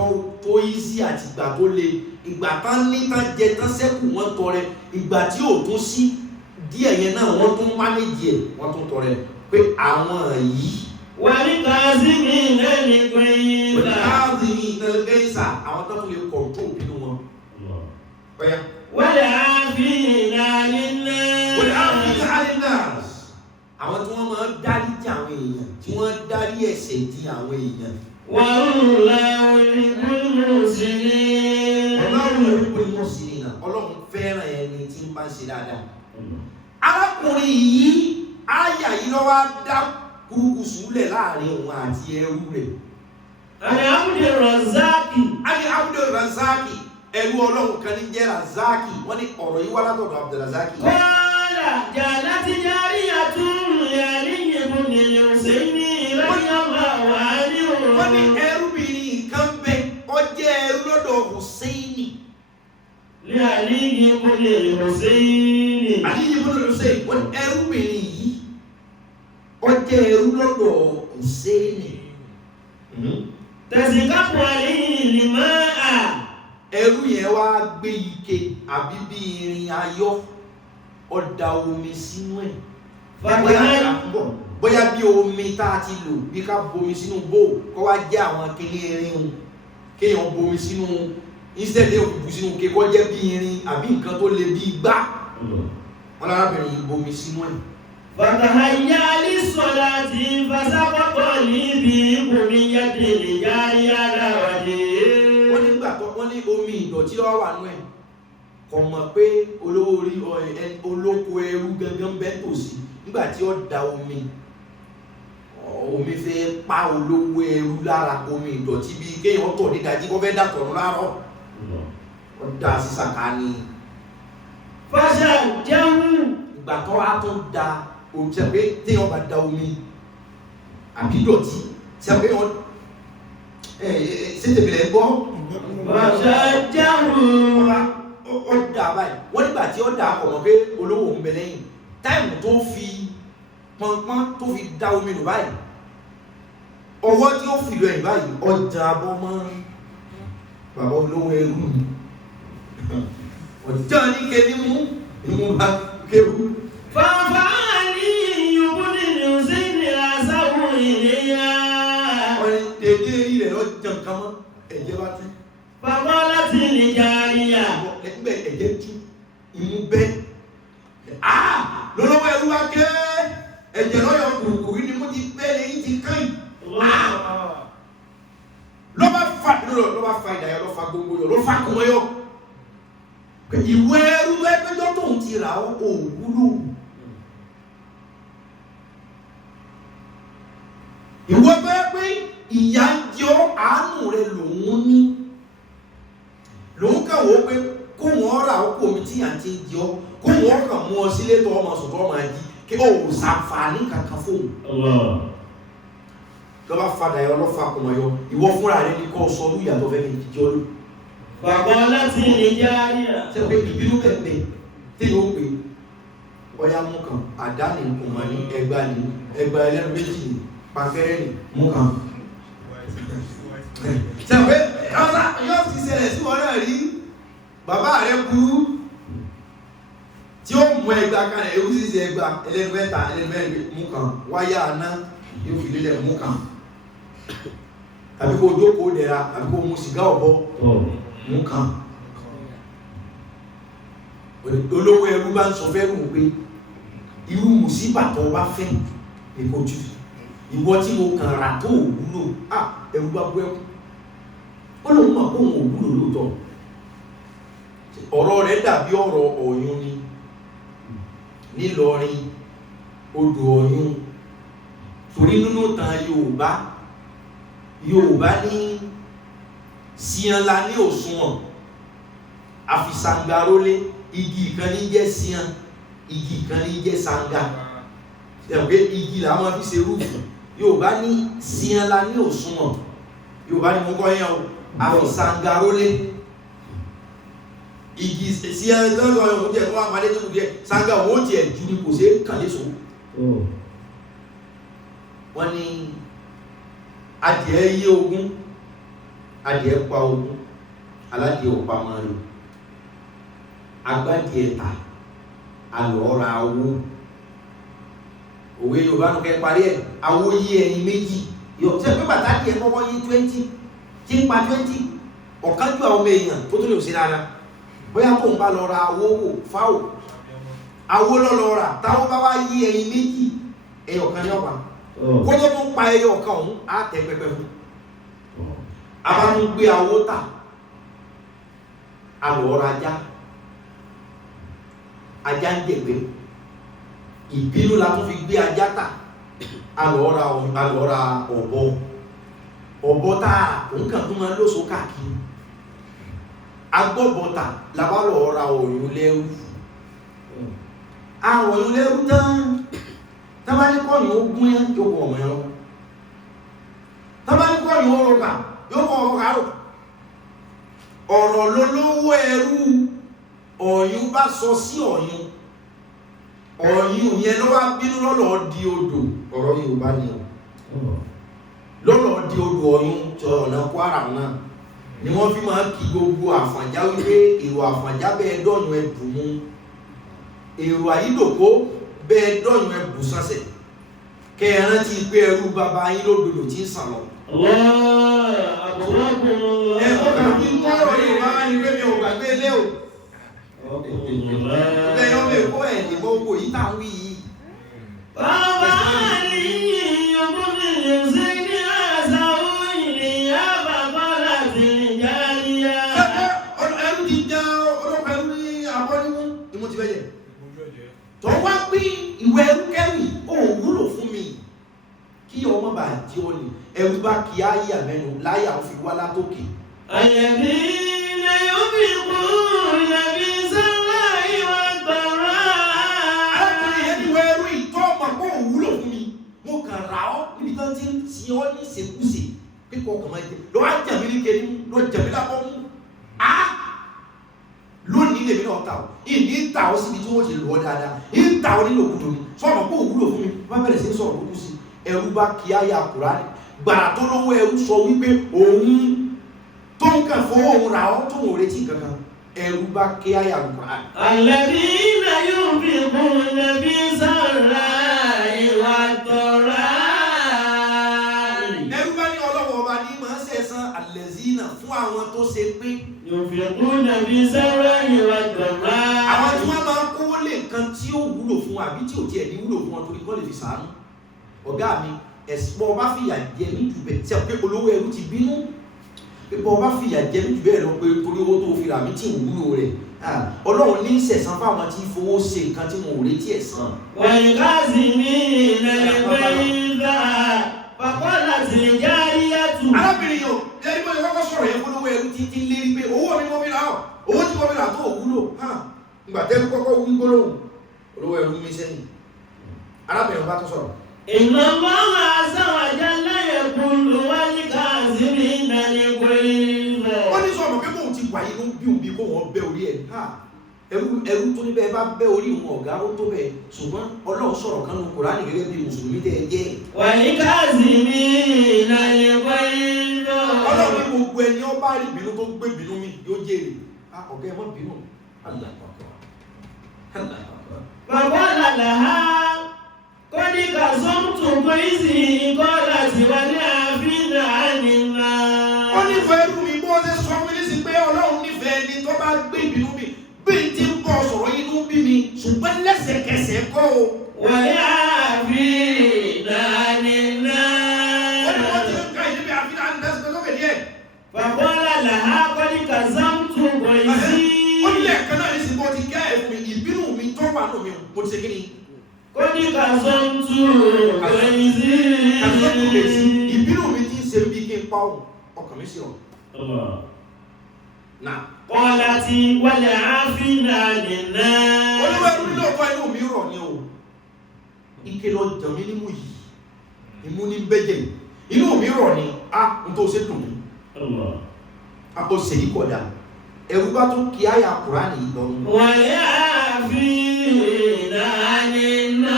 yí sí àti ìgbà tó le, ìgbà tán ní tán jẹ tán sẹ́kù wọ́n tọrẹ, ìgbà tí ò tún sí díẹ̀ yẹn náà wọ́n tún mánéjì ẹ̀, wọ́n tún tọrẹ. Pé àwọn yìí wal-kaazimina al-ghayza. Àwọn tó tún lè kọ̀ọ̀tún òbínú wọn. wal-'aafina 'anil-naas. Àwọn tí wọ́n máa ń dáríjì àwọn èèyàn, tí wọ́n dárí ẹ̀ṣẹ̀ di àwọn èèyàn. wallahu yuhibbul muhsinin. Ọlọ́run fẹ́ràn ẹni tí ń bá ń ṣe dáadáa. Arákùnrin yìí, áyà yìí ló wá dá kúrúkùsù lẹ̀ láàrin òun àti ẹrú rẹ̀. Ani Abdul Razaki, ẹrú Ọlọ́run kan ní jẹ́ Razaki. Wọ́n ní ọ̀rọ̀ yìí wá látọ̀dọ̀ Abdulrazaki. qala jalat jariyatun li Ali ibn al-Husayn radiyallahu anhu. Wọ́n ní ẹrúbìnrin kan bẹ, ó jẹ́ ẹrú lọ́dọ̀ Hùsẹ́ìnì. Li Ali ibn al-Husayn. Ali ibn al-Husayn, wọ́n ní ẹrúbìnrin yìí ó jẹ́ ẹrú lọ́dọ̀ Hùsẹ́ìnì. Tazikapu alayhi al-ma'a. Ẹrú yẹn wá gbé ike àbí bí irin ayọ́, ó da omi sínú ẹ̀. Bóyá bí omi tá a ti lò, bí ká bomi sínú bó kó wá jẹ́ àwọn kíní irin un, kéèyàn bomi sínú instead yóò kúkú sínú ké kó jẹ́ bí irin àbí nǹkan tó le bí igbá. Wọ́n lárábìnrin yìí bomi sínú ẹ̀. Fatahayya lis-salati fasaqata bi bunyati al-jariyati wajhi. Wọ́n nígbà tó wọ́n ní omi ìdọ̀tí lọ́wọ́ wà nú ẹ̀, kò mọ̀ pé olóko ẹrú gangan bẹ́ẹ̀ tòsí. Nígbà tí ó da omi fẹ́ pa olówó ẹrú lára, omi ìdọ̀tí bíi kéèyàn tọ̀ nídàjí kó fẹ́ dàtọ̀ láàárọ̀, ó da sísàká ní. Fashajjahu. Ìgbà tó wá tó da omi, ṣe pé téèyàn bá da omi àbí ìdọ̀tí, ṣe pé wọ́n ṣe tèmílẹ̀ gbọ́. Fashajjahu. Ó dà báyìí. Wọ́n nígbà tí ó dà kọ̀ mọ́ pé olówó ń bẹ lẹ́yìn, táìmù tó fi pọnpọ́n tó fi da omi nù báyìí, ọwọ́ tí ó fi lọ ẹ̀ báyìí, ọjà bọ́ mọ́ bàbá olówó ẹrú mi. Ọjà ní kẹ́ni mú ìmú bá kéwú. Fàfàálì yòókùnì lùsìnì àṣàwò ìléyà. Wọ́n ní dédé ilẹ̀ lọ́jọ́ kan mọ́, ẹ̀jẹ̀ bá tú. Bàbá láti lè jàríyà. Ẹgbẹ́ ẹ̀jẹ̀ tú, ìmú bẹ́. Lọ́lọ́wọ́ ẹrú wá ké, ẹ̀jẹ̀ lọ́yọ̀ kùrùkùrù ni mo ti bẹ́ lẹ́yìn ti kàn. Lọ́ba fa ìdáyọ̀, lọ́ fa gbogbo yọ̀, lọ́ fa kùmọ̀ yọ̀. Ìwé ẹrú ẹgbẹ́jọ́ tó ń ti rà ó òwúlò. Ìwọ bẹ́ẹ̀ pé ìyá ń jẹ ọ́, àánú rẹ̀ lòun ní. Lòun kàwọ́ pé kó wọ́n rà ó kò mi tí à ń ti jẹ ọ́, kó wọ́n kàn mú ọ sílé tó ọmọ sọ̀tọ́ ọmọ jí kí ó ṣàǹfààní kankan fóun. Lọ́ba fadà yọ, lọ́fà kùmọ̀ yọ, ìwọ fúnra rẹ̀ ní kọ́ sọ lóyà tó fẹ́ kí n jíjọ́ lò. Bàbá láti lè jàríyà. Ṣé pé ìbínú pẹ̀pẹ̀ tí yóò pè ọya mú kan, àdá ní kùmọ̀ ní ẹgbà ẹlẹ́nu méjì ní pàkẹ́rẹ́ ní mú kan. Ṣé pé yóò ti ṣẹlẹ̀ sí wọn náà rí bàbá rẹ̀ burú tí ó mú ẹgbà kan ewu sí ṣe ẹgbà ẹlẹ́nu mẹ́ta ẹlẹ́nu mẹ́rin mú kan, wáyà aná yóò fi lélẹ̀ mú kan. Tàbí kó jókòó dẹ̀ra, tàbí kó mu sìgá ọ̀bọ mú kan. olówó ẹrú bá ń sọ fẹ́rù pé irú mùsíbà tó bá fẹ́ ní kò jù ìwọ tí mo kàn rà tó òwúlò ẹrú bá bú ẹkú ó lóun mọ̀ kó òun òwúlò lóòótọ́ ọ̀rọ̀ rẹ̀ dàbí ọ̀rọ̀ Ọ̀yún ni nílọrin odò Ọ̀yún torí nínú tàn Yorùbá ní síyanlá ní òṣùwọ̀n àfisàngarólé igi kan ní jẹ́ síyan igi kan ní jẹ́ sanga ẹ̀gbẹ́ igi làwọn fi ṣe rúfù Yorùbá ní síyanlá ní òṣùwọ̀n Yorùbá ní mo kọ́ yẹn o àfisàngarólé igi síyan lọ́dọ̀ ọ̀yọ́ jẹ́ kó wá padé nínú díẹ̀ sanga owó tiẹ̀ ju ni kò ṣe é kàn léṣo wọ́n ní adìẹ yé ogún adìẹ pa ogún aládìẹ ò pa máa lò agbádìẹ ta alọ́ra awó òwe Yorùbá nù kẹ́ parí ẹ̀ awó yí ẹyin méjì yọ sẹ́ pé bàtà díẹ̀ kọ́kọ́ yí 20 tí ń pa 20 ọ̀kan ju àwọn ọmọ èèyàn tó tó lè ṣe dáadáa bóyá kó ń bá lọ ra awó wò fáwò awó lọ́lọ́ rà táwọn bá wá yí ẹyin méjì ẹyọ kan ní ọ̀pá kó tó tún pa ẹyọ kan ọ̀hún á tẹ pẹpẹ fún abá tún gbé awó tà alọ́ra ajá ń jẹ̀gbẹ́ ìbínú la tún fi gbé ajá tà alọ́ra ọ̀bọ táà òun kàn tún máa lóṣù káàkiri agbọ́bọ̀tà làbá lọ́ra Ọ̀yún lẹ́rú àwọn Ọ̀yún lẹ́rú tán tábà ní kọ́ọ̀nù ó gún yẹn yóò kọ́ ọmọ yẹn tábà ní kọ́ọ̀nù ó rọ̀kà yóò kọ́ ọmọ kàárò ọ̀rọ̀ lólówó ẹrú Ọ̀yún bá sọ sí Ọ̀yún yẹn ló wá bínú lọ́lọ́ di odò ọ̀rọ̀ Yorùbá ni lọ́lọ́ di odò Ọ̀yún tí ọ̀nà Kwara náà ni wọ́n fi máa kí gbogbo Àfọ̀njá wípé èrò Àfọ̀njá bẹ́ẹ̀ dọ̀yún ẹ̀dùn mú èrò Àyídòkó bẹ́ẹ̀ dọ̀yún ẹ̀bùn sánṣẹ̀ kẹ́ ẹ rántí pé ẹrú bàbá yín lódòdó tí ń sàn lọ. ẹ̀kọ́ kàbí mú ọ̀rọ̀ Yorùbá ni pé mi ò gbàgbé ilé o. ilé yọ mi kó ẹ̀ ní gbogbo yìí tá à ń wí yìí. bàbá ní ọmọ mi lè ṣe ní àṣà òyìnbí àbàbà láti Nàìjíríà. ẹrú ti já olóko ẹrú ní abọ́nímú ni mo ti fẹ́ jẹ. tó wá pín ìwé ẹrú kẹ́rì ó wúlò fún mi kí ọmọ bá jí ọ ní ẹrú bá kí á yà mẹ́nu láyà ó fi wá látòkè. àyẹ̀bí ilẹ̀ yóò fi kú lẹ́bí sẹ́lá ìwà tọ̀rọ̀. arákùnrin yẹn ti wọ ẹrú ìtọ́ ọmọ kó wúlò fún mi mo kàn rà ọ́ níbi tó ti ń ti ọ́ ní ìṣekúṣe pé kò kàn máa jẹ lọ́wọ́ àjàmí ní kẹ́ni lọ́wọ́ jàmí lábọ́ mú lónìí lèmi náà ta ọ́ ìní ń ta ọ́ síbi tí wọ́n ti lọ́ dáadáa ń ta ọ́ nínú òkúta mi sọ̀rọ̀ kó wúlò fún mi wọ́n bẹ̀rẹ̀ sí sọ̀rọ̀ kúkú sí ẹrú bá kí á yà Kùránì gbàrà tó lówó ẹrú sọ wípé òun tó ń kàn fowó òun rà ọ́ tó ń retí kankan ẹrú bá kí á yà Kùránì. àlẹ́bí ilẹ̀ yóò fi kú lẹ́bí sẹ́lá ìwà tọ̀rọ̀. ẹrú bá ní ọlọ́wọ́ ọba ní máa ń sẹ̀sán àlẹ́zínà fún àwọn tó ṣe pé yóò fi kú lẹ́bí sẹ́lá ìwà tọ̀rọ̀. àwọn tí wọ́n máa ń kówó lé nǹkan tí ó wúlò fún àbí tí ò tiẹ̀ ní wúlò fún wọn torí kọ́ lè fi sàánú ọ̀gá mi ẹ̀sìpọ̀ ọba fìyà jẹ mí jù bẹ́ẹ̀ tí a pé olówó ẹrú ti bínú pípọ̀ ọba fìyà jẹ mí jù bẹ́ẹ̀ lọ pé torí owó tó fi rà mí tí ò wúlò rẹ̀ Ọlọ́run ní sẹ̀san fáwọn tí fowó ṣe nǹkan tí wọn ò retí ẹ̀san. wọ́n káàsì ní ilẹ̀ ìwé ìlà pàpọ̀ láti járí ẹ̀tù. arábìnrin yòó ẹni bó ṣe kọ́kọ́ sọ̀rọ̀ yẹn fún olówó ẹrú títí lérí pé owó mi mo fi rà ọ́ owó tí mo fi rà tó wúlò ìgbà tẹ́lú kọ́kọ́ wí gbólóhùn olówó ẹrú mi sẹ́yìn arábìnrin bá tó sọ̀rọ̀. ìnáwó àṣàwàjá lẹ́yìn kúndù wáyé káàsì ní ilẹ̀ ìwé ìlà. wọ́n ní sọ̀rọ̀ pé bóun ti wà yìí ló ń bí òun bí kó wọ́n bẹ́ orí ẹ̀ ẹrú tó ní bẹ́ẹ̀ bá bẹ́ orí òun ọ̀gá ó tó bẹ́ẹ̀ ṣùgbọ́n Ọlọ́run sọ̀rọ̀ kan ní Kùránì gẹ́gẹ́ bí mùsùlùmí tẹ́ ẹ jẹ́. wáyé káàsì ní ilẹ̀ ìwé ìlà. Ọlọ́run ní gbogbo ẹni ó bá rí ìbínú tó gbé ìbínú mi yóò jèrè ọ̀gá ẹ má bínú. bàbá làlá ha kọ́ni ka sọ́mùtù gbèsè kọ́lá tiwa ní àfihàn àníná. ó nífẹ̀ẹ́ ẹrú mi bó ṣe sọ fún mi sí pé Ọlọ́run nífẹ̀ẹ́ ẹni tó bá gbé ìbínú mi bí n ti ń bọ̀ sọ̀rọ̀ yìí ṣùgbọ́n lẹ́sẹ̀kẹsẹ̀ kọ́ o. wàlẹ́ àbí ìdáni náà. wọ́n ní wọ́n ti ń ka ìdíbi àfi náà ní ẹsẹ̀ lókè díẹ̀. Fàkọ́lá làhá kọ́dí kàzámtù bọ̀ìsí. ó ní lẹ́ẹ̀kan náà ní sí bó ti kẹ́ ẹ̀fún mi ìbínú mi tó wà nù mí mo ti ṣe kí ni. Kọ́dí kàzámtù bọ̀ìsí. kàzámtù bọ̀ìsí ìbínú mi ti ń ṣe bí kí n pa ọkàn mi sí ọ. Náà. Kọ́lá ti wálé àáfínà nìna. Olúwa ẹrú nílò ọkọ inú mi rọ̀ ni o. Ike lọ jàn mí nímú yìí. Ìmú ní bẹ́jẹ̀. Inú mi rọ̀ ni a ń tó ṣe dùn mí. Àpò ṣèyí kọ̀dà. Ẹ̀rú bá tún kí àyà Kùránì ìlọrin. Wálé àáfínà nìna.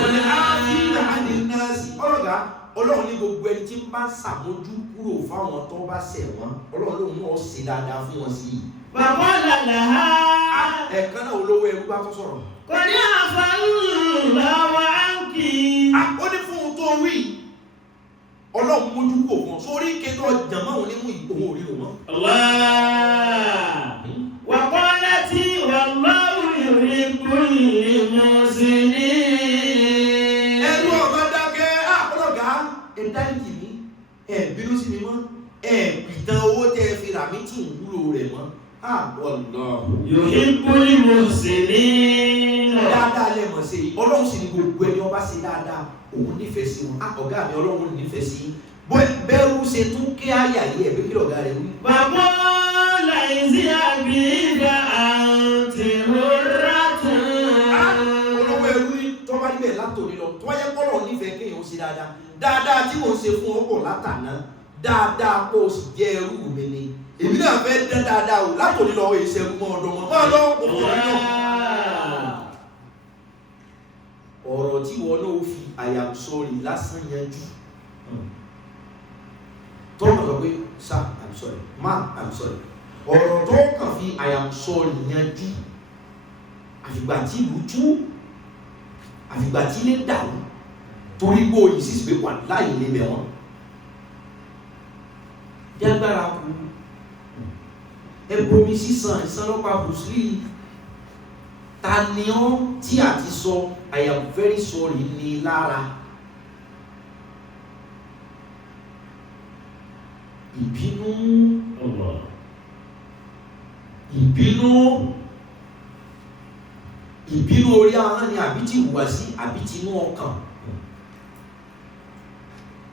Wálé àáfínà nìna sí. Ọlọ́gá Ọlọ́run ní gbogbo ẹni tí ń bá ṣàmójú kúrò fáwọn tó bá ṣẹ̀ wọ́n. Ọlọ́run lòun náà ṣe dáadáa fún wọn sí i. Bàbá làlàá. Ẹ̀kan náà olówó ẹrú bá tó sọ̀rọ̀. Kò ní àfàlù lọ́wọ́ áńkì. Ó ní fún un tó wí. Ọlọ́run mójú kò fún ọ. Sórí kéjọ jàmọ́ òun ní mú ìgbòho orí òun. Wà kọ́ láti wà lọ́wọ́ yuhibbul muhsinin. Ẹrú ọ̀gá dákẹ́ ọlọ́gá ẹ̀dáìkì mi bínú sí mi mọ́ pìtàn owó tẹ́ fi rà mí tí ń wúlò rẹ̀ mọ́. Yuhibbul muhsinin. Dáadáa lẹ́mọ̀ sí i Ọlọ́run sì ní gbogbo ẹni ọba ṣe dáadáa òun nífẹ̀ẹ́ sí wọn. Ọ̀gá mi Ọlọ́run nífẹ̀ẹ́ sí bẹ́rù ṣe tún kí àyà yìí ẹ̀bí kí ọ̀gá rẹ̀ wí. Bàbá láìsí àbídà àti rúratún. Olówó ẹrú ní tó bá níbẹ̀ látòrí lọ tó wáyé kọ́lọ̀ nífẹ̀ẹ́ kéèyàn ó ṣe dáadáa tí mò ń ṣe fún ọ̀pọ̀ látàná dáadáa kó o sì jẹ́ ẹrú mi ni èmi náà fẹ́ dẹ́ dáadáa o látòrí lọ ìṣẹ́gun mọ́ ọ̀dọ́ wọn máa lọ ọ̀rọ̀ tí wọn náà fi àyà sọ̀rì lásán yanjú tọ́nà sọ pé sir I'm sorry ma I'm sorry ọ̀rọ̀ tó kàn fi àyà sọ̀rì yanjú àfìgbà tí ìlú tú àfìgbà tí ilé dàrú torí gbó yìí sí ìsìnkú wà láyé lé bẹ̀ wọ́n jágbára kú ẹbomi sísan ìsanlọ́pàá Bruce Lee ta ni ọ́ tí a ti sọ I am very sorry ní lára ìbínú orí ahọ́n ni àbí ti ìhùwàsí àbí ti inú ọkàn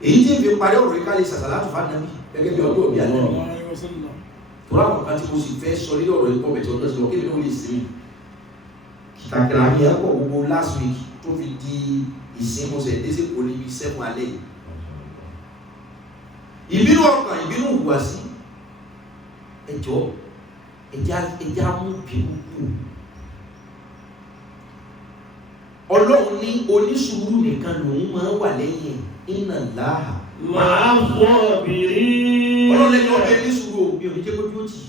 èyí tí ń fi parí ọ̀rọ̀ ìkálẹ̀ sàṣàlátù fánàbí gẹ́gẹ́ bí ọdún òbí alẹ́ tó láwọn kan tí mo sì fẹ́ sọ lílọ̀ ọ̀rọ̀ ìpọ̀ bẹ̀tẹ̀ ọdún ọ̀sẹ̀ kébì náà lè sinmi kìtàkìrà mi ẹ̀pọ̀ gbogbo last week tó fi di ìsinmọ̀sẹ̀ désì kò níbi 7 alẹ́ yìí ìbínú ọkàn ìbínú ìhùwàsí ẹjọ́ ẹjá mú bínú kù Ọlọ́run ní onísùúrù nìkan lòun máa wà lẹ́yìn iná láàá máa fọ́ bìrí. Ọlọ́run lẹ́yìn ọbẹ̀ ní sùúrù òbí òní jẹ́ kójú òtì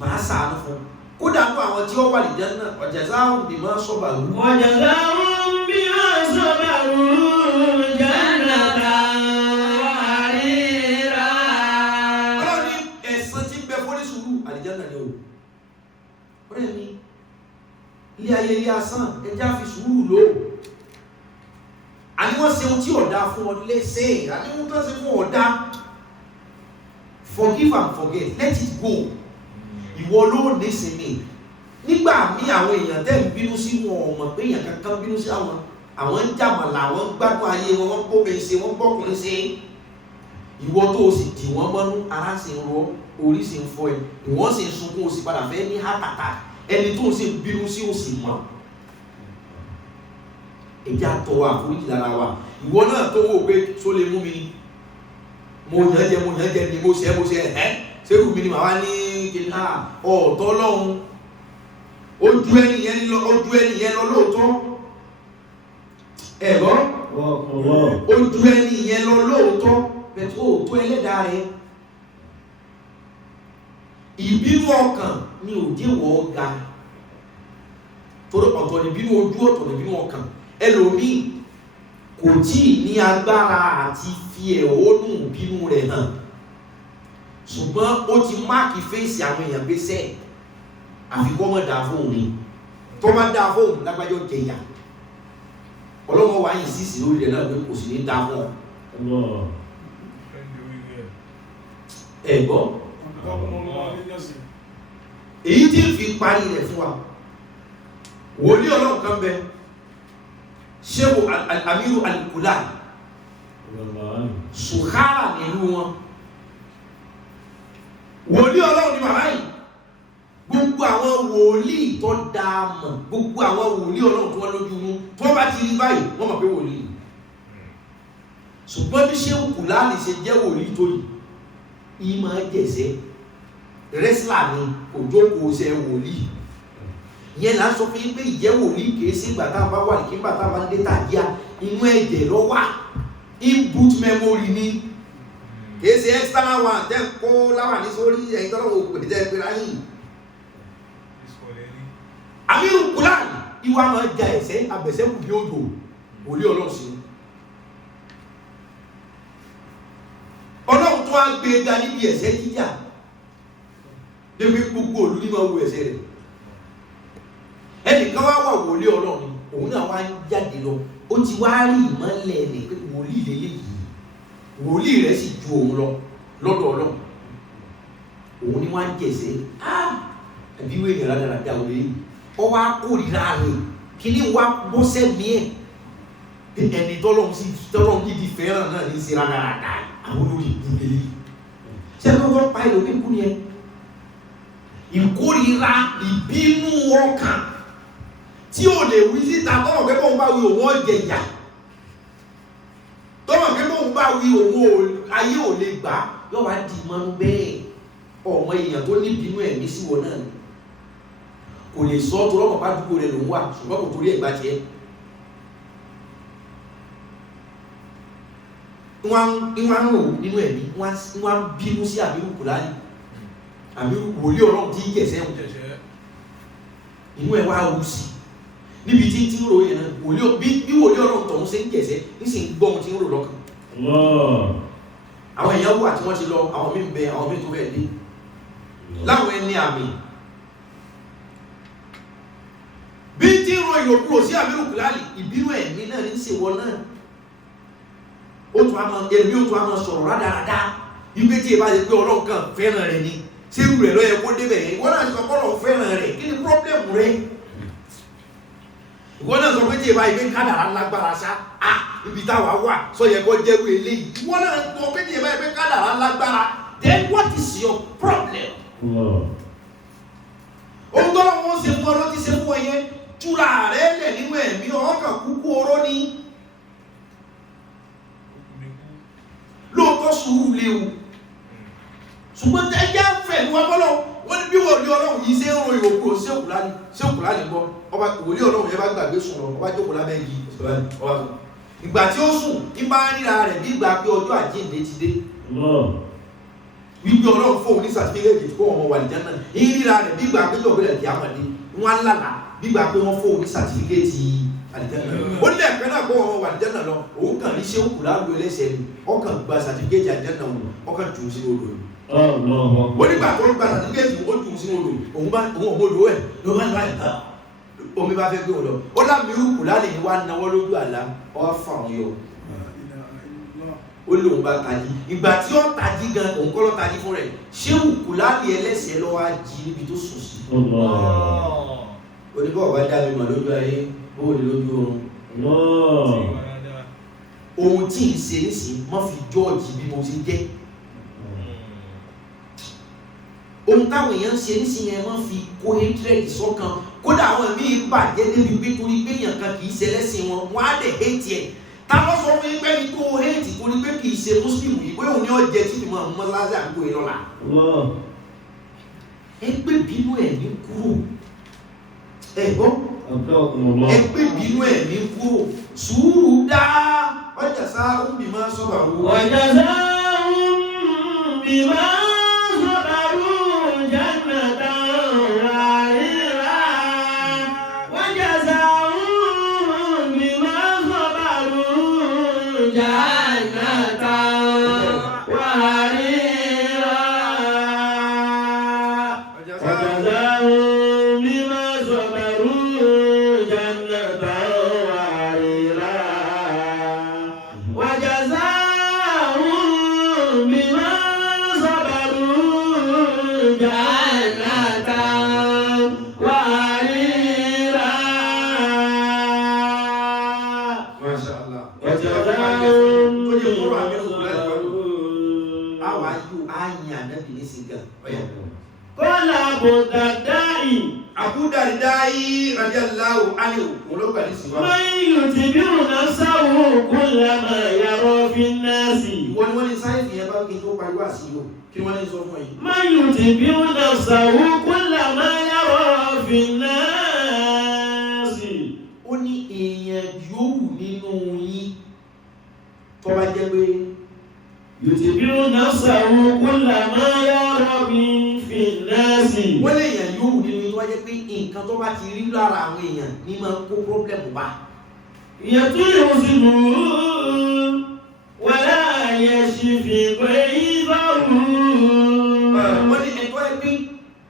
máa sàánú fún kódà tó àwọn tí ó wà lè jẹ́ náà ọ̀jẹ̀sáhùn bí máa sọ́bà rú ọ̀jẹ̀sáhùn bí máa sọ́bà rú jannata harira. Ọlọ́run ní ẹ̀san tí ń bẹ fún ní sùúrù àlìjánnà ni ó ọ̀rẹ́ mi ilé ayé ilé asán ẹjá fi sùúrù lò àní wọ́n ṣe ohun tí ọ̀dá fún ọ lẹ́sẹ̀ àní wọ́n tán ṣe fún ọ̀dá forgive and forget let it go ìwọ ló nísinmi nígbà mí àwọn èèyàn tẹ́ ń bínú sí wọn ọmọ pé èèyàn kankan bínú sí àwọn ń jàmàlà àwọn ń gbádùn ayé wọn wọ́n bóbin ṣe wọ́n bọ́kùnrin ṣe ìwọ tó o sì dì wọ́n mọ́nú ara sì ń rọ orí sì ń fọ́ ẹ ìwọ́n sì ń sunkún o sì padà fẹ́ ní hátàtà ẹni tó ń ṣe bínú sí o sì mọ̀ ẹjá tọwọ́ àforíjì lára wa ìwọ náà tó wò pé tó lè mú mi ni mo yàn jẹ ni mo ṣe ṣerú mi ni màá wá ní kìnnì ọ̀tọ̀ lọ́hun ojú ẹnìyẹn lọ lóòótọ́ ẹ̀rọ ojú ẹnìyẹn lọ lóòótọ́ bẹ̀tí òótọ́ ẹlẹ́dàá rẹ ìbínú ọkàn ni òdiwọ̀ ga torí ọ̀tọ̀ ni bínú ojú ọ̀tọ̀ ni bínú ọkàn ẹlòmíì kò tí ì ní agbára àti fi ẹ̀hónú bínú rẹ̀ hàn ṣùgbọ́n ó ti máàkì fèsì àwọn èèyàn gbéṣẹ́ àfikọ́ mọ̀ dáa fóun ni tó bá dáa fóun lágbájọ́ jẹyà ọlọ́wọ́ wa yìí sísì lórí rẹ̀ náà pé kò sì ní dáa fún ọ. ẹ̀gbọ́ èyí tí ń fi parí rẹ̀ fún wa wòlíì ọlọ́run kan bẹ ṣéwò Amiru Al-Kulai Sùhárà nílùú wọn wòlíì ọlọ́run ni bàbá yìí gbogbo àwọn wòlíì tó dáa mọ̀ gbogbo àwọn wòlíì ọlọ́run tó wọ́n lójú mú tó bá ti rí báyìí wọ́n mọ̀ pé wòlíì ṣùgbọ́n bí Ṣéhù Kùlánì ṣe jẹ́ wòlíì tó yìí ìmọ̀ jẹ̀sẹ̀ rẹ́sílà ni kò jókòó ṣe wòlíì ìyẹn là ń sọ fún yín pé ìjẹ́ wòlíì kìí sí ìgbà tá a bá wà ní kí n bá tá a bá ń dé tàjíà inú ẹ̀jẹ̀ lọ wà input memory ni kìí ṣe external one tẹ́ kó láwà ní sórí ẹ̀yìn tọ́lọ́wọ́ òpè tẹ́ pé ráyìn. Amiru Kùlánì ìwà máa ja ẹ̀sẹ̀ abẹ̀sẹ̀kù bí odò wòlíì ọlọ́run sí ọlọ́run tó wá gbé ga níbi ẹ̀sẹ̀ jíjà débi gbogbo olú ní máa wo ẹ̀sẹ̀ rẹ̀ ẹnìkan wá wà wòlíì ọlọ́run òun náà wá ń jáde lọ ó ti wá rí ìmọ́lẹ̀ ẹni pé wòlíì lélẹ́yìí wòlíì rẹ̀ sì ju òun lọ lọ́dọ̀ ọlọ́run òun ni wá ń jẹ̀sẹ̀ ẹbí wé yàrá dáradára òun lè ọ wá kórìíra rẹ̀ kí ni wá bọ́sẹ̀ miẹ̀ ẹni tọ́lọ́run gidi fẹ́ràn náà ní í ṣe rádaràdà àwọn olórí ìdílé yìí sẹ́ni wọ́n pa ìlú kíkú ni ẹ ìkórìíra ìbínú ọkàn tí ò lè wí síta tọ́mọ̀ pé bóun bá wí òun ọ̀jẹ̀ ìyà tọ́mọ̀ pé bóun bá wí òun ayé ò lè gbà yóò wá di ìmọ̀nù bẹ́ẹ̀ ọmọ èèyàn tó ní ìbínú ẹ̀mí sí wọn náà ni kò lè sọ tó lọ́mọ̀ bá dúpọ̀ rẹ̀ lòun wà ṣùgbọ́n kò torí ẹ̀gbá tiẹ̀ wọ́n ń rò nínú ẹ̀mí wọ́n ń bínú sí Amiru Kùlánì Amiru wòlíì ọlọ́run tí ń jẹ̀sẹ̀ wọn inú ẹ̀ wá wù sí níbi tí ń rò yẹn náà bí wòlíì ọlọ́run tọ̀hún ṣe ń jẹ̀sẹ̀ ń sì ń gbọ́ ohun tí ń rò lọ́kàn. àwọn èèyàn wà tí wọ́n ti lọ àwọn mí ń bẹ àwọn mí tó fẹ́ dé láwọn ẹni àmì bí tí ń ro ìròkúrò sí Amiru Kùlánì ìbínú ẹ̀mí náà ní í ṣe wọ náà ó tún á máa sọ̀rọ̀ rádaràdá ìgbé tí ìbá ṣe pé ọlọ́run kan fẹ́ràn rẹ̀ ni sírù rẹ̀ ló yẹ kó débẹ̀ yẹn ìwọ náà sọ pé ọlọ́run fẹ́ràn rẹ̀ kí ni pọ́blẹ́mù rẹ̀ ìwọ náà sọ pé tí ìbá ìgbé kádàrá lágbára ṣá ibi táwa wà sọ yẹ kó jẹ́rú eléyìí ìwọ náà sọ pé tí ìbá ìgbé kádàrá lágbára then what is your problem? ohun tó lọ́wọ́ ṣe fún ọ ló ti ṣe fún ọ yẹn túra rẹ̀ lẹ̀ nínú ẹ̀mí ọkàn kúkú oró ni. Lóòótọ́ sùúrù léwu ṣùgbọ́n ẹjẹ́ fẹ̀ ní wọ́pọ́lọ́ wọ́n ní bí wòlíì ọlọ́run yìí ṣe ń ro ìwòkúrò Ṣéhù Kùlánì gbọ́ ọba wòlíì ọlọ́run yẹn bá gbàgbé sùn lọ ọba jókòó lábẹ́ igi ọba sùn ìgbà tí ó sùn ní bá ríra rẹ̀ bí ìgbà pé ọjọ́ àjíǹde ti dé wípé ọlọ́run fóun ní sàtífíkẹ́tì kó ọmọ wà ní Jánnà ní ríra rẹ̀ bí ìgbà pé ọ̀gbẹ́rẹ̀ kí á mọ̀ dé wọ́n á lálàá bí ìgbà pé wọ́n fóun ní sàtífíkẹ́tì àlìjánnà ó ní ẹ̀pẹ́ náà kó wọn wà àlìjánnà lọ òun kàn ní Ṣéhù Kùlánì ẹlẹ́sẹ̀ ni ọkàn gba sàtífíkẹ́tì àlìjánnà wọn ọkàn jù ú sínú odò ó nígbà tó ń gba sàtífíkẹ́tì ó jù ú sínú odò òun ọmọ odò ẹ̀ ló bá ń bá ìta omi bá fẹ́ gbé wọn lọ ó lámìírù Kùlánì ni wà á náwó lójú àlá ọ wá fà wọn yọ ó lóun bá tají ìgbà tí ó tají gan òun kọ́ ló tají fún rẹ̀ Ṣéhù Kùlánì ẹlẹ́sẹ̀ lọ́wọ́ á jí níbi tó sùn sí oníbọ̀ wá dá mi mọ̀ lójú ayé ó lè lójú oorun ohun tí ń ṣe nísìnyí má fi jọ́ọ̀jì bí mo ṣe jẹ́ ohun táwọn èèyàn ń ṣe nísìnyí ẹ má fi kó hatred sọ́kàn kódà àwọn míì bàjẹ́ débi pé torí pé èèyàn kan kì í ṣe lẹ́sìn wọn wọ́n á dẹ̀ hate ẹ̀ táwọn sọ fún yín pé ní tó hate torí pé kì í ṣe muslim yìí pé òun ni ó jẹ tí ìmọ̀ mọ́sálásí àdúgbò yìí lọ́la ẹ gbé bínú ẹ̀ ní kúrò ẹ gbọ́ ẹgbẹ́ ìbínú ẹ̀mí kúrò sùúrù dá ọjà sáà ń bí máa sọ́bà wó. ọjà sáà ń bí máa sọ́bà wó jannatan wàríra. ọjà sáà ń bí máa sọ́bà wó jannatan wàríra. ọjà sáà sọ̀rọ̀ àmì òkú láti wájú. Àwọn ayò àyìn ànábì ní sìgá. Qala Abu Darda'i. Abu Darda'i radiyallahu anhu olóògbà ní sìgá. Man yutbi'u nafsahu kullama yara fi an-nasi. Wọ́n ní wọ́n ní sáyẹ̀fì yẹn bá kí n tó pariwo àṣìyò kí wọ́n ní sọ fún ẹ̀yìn. Man yutbi'u nafsahu kullama yara fi an-nasi. Ó ní èèyàn yòówù nínú yín tó bá jẹ́ pé yutbi'u nafsahu kullama yara fi an-nasi. wọ́n lè èèyàn yòówù nínú yín tó bá jẹ́ pé nǹkan tó bá ti rí lára àwọn èèyàn ní máa kó pọ́blẹ́mù bá. yatuluhu wala yashfi ghayzahu. Wọ́n ní ẹ̀tọ́ ẹ pé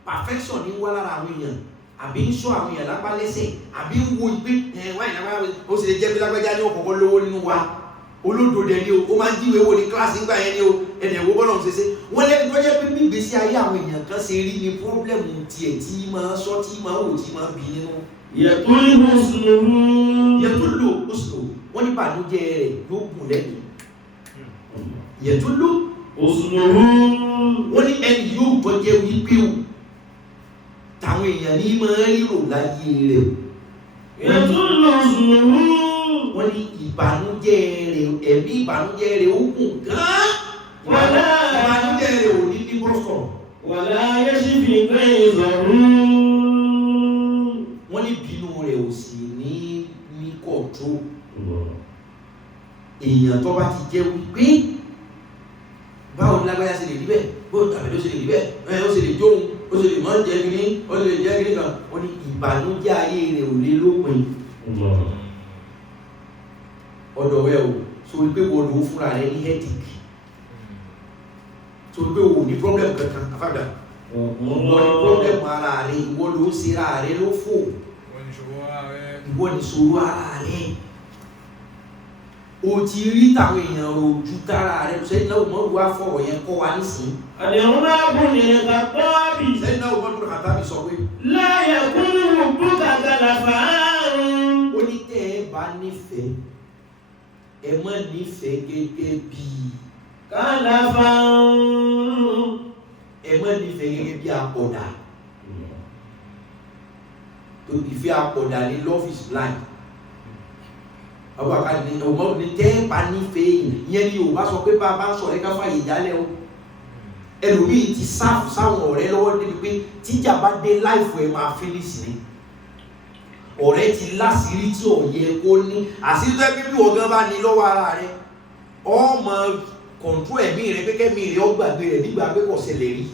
perfection ní wá lára àwọn èèyàn àbí ń sọ àwọn èèyàn lápá lẹ́sẹ̀ àbí ń wo ìpín wáyé lápá ó sì lè jẹ́ bí lágbájá ní ọ̀kọ̀ọ̀kan lówó nínú wa olódo dẹ̀ ni o ó máa ń jíwèé wo ní kíláàsì nígbà yẹn ni o ẹ̀dẹ̀ wo bọ́lọ̀ ṣe ṣe wọ́n lẹ́nu tó jẹ́ pé bí ìgbésí ayé àwọn èèyàn kan ṣe rí ni pọ́blẹ́mù tiẹ̀ tí máa sọ tí máa wò tí máa bì nínú. yatuluhu husnuhu. yẹtúlò oṣù wọ́n ní bànújẹ́ rẹ̀ yóò gùn lẹ́nu yẹtúlò husnuhu. wọ́n ní ẹni yóò tọ́jẹ́ wípé o táwọn èèyàn ní máa ríro láyé rẹ̀. yatuluhu husnuhu. wọ́n ní ìbànújẹ́ rẹ̀ ẹ̀mí ìbànújẹ́ rẹ̀ ó gùn gan-an. wàlá ìbànújẹ́ rẹ̀ ò ní ní bọ́sọ̀. wàlá yashfi ghayzahu. wọ́n ní bínú rẹ̀ ò sì ní kọ̀ọ̀tún. èèyàn tó bá ti jẹ́ wípé báwo ni lágbájá ṣe lè rí bẹ́ẹ̀ bó tàbí ló ṣe lè rí bẹ́ẹ̀ ó ṣe lè jóun ó ṣe lè mọ́ jẹ́ kínní ó ṣe lè jẹ́ kínní kan wọ́n ní ìbànújẹ́ ayé rẹ̀ ò lè lópin. ọ̀dọ̀ wẹ̀ o sórí pé wọ́n lò ó fúnra rẹ̀ ní headache sórí pé wọ́n ní problem kankan afáàdà wọ́n ní problem ara rẹ̀ ìwọ ló ń ṣe ara rẹ̀ ló fò ìwọ ní ṣòro ara rẹ̀ o ti rí táwọn èèyàn rojú tára rẹ̀ sẹ́yìn náà wọ́n wá fọ̀rọ̀ yẹn kọ́ wa nísìnyí. àdéhùn náà bù ní ẹ̀ka tọ́ọ̀bì. sẹ́yìn náà wọ́n dúró àtàbí sọ pé. láyé kúrú bùkà gàlàfà. ó ní tẹ́ ẹ bá nífẹ̀ẹ́ ẹ má nífẹ̀ẹ́ gẹ́gẹ́ bíi gàlàfà. ẹ má nífẹ̀ẹ́ gẹ́gẹ́ bíi àpọ̀dà. tó ìfẹ́ àpọ̀dà ní love is blind. àwọn àkàdé ní ọmọ ní tẹ́ ẹ bá nífẹ̀ẹ́ yẹn ni Yorùbá sọ pé bá a bá sọ ẹ ká fàyè jálẹ̀ o. ẹlòmíì ti sáfù sáwọn ọ̀rẹ́ lọ́wọ́ débi pé tíjà bá dé láìfù ẹ̀ máa fínísì ni. ọ̀rẹ́ ti láṣìírí tí ò yẹ kó ní àṣírí tó ẹbí bí ọ̀gán bá ní lọ́wọ́ ara rẹ̀ ọmọ kọ̀ǹtró ẹ̀mí rẹ̀ pé kẹ́mí rẹ̀ ó gbàgbé rẹ̀ nígbà pé kò ṣẹlẹ̀ rí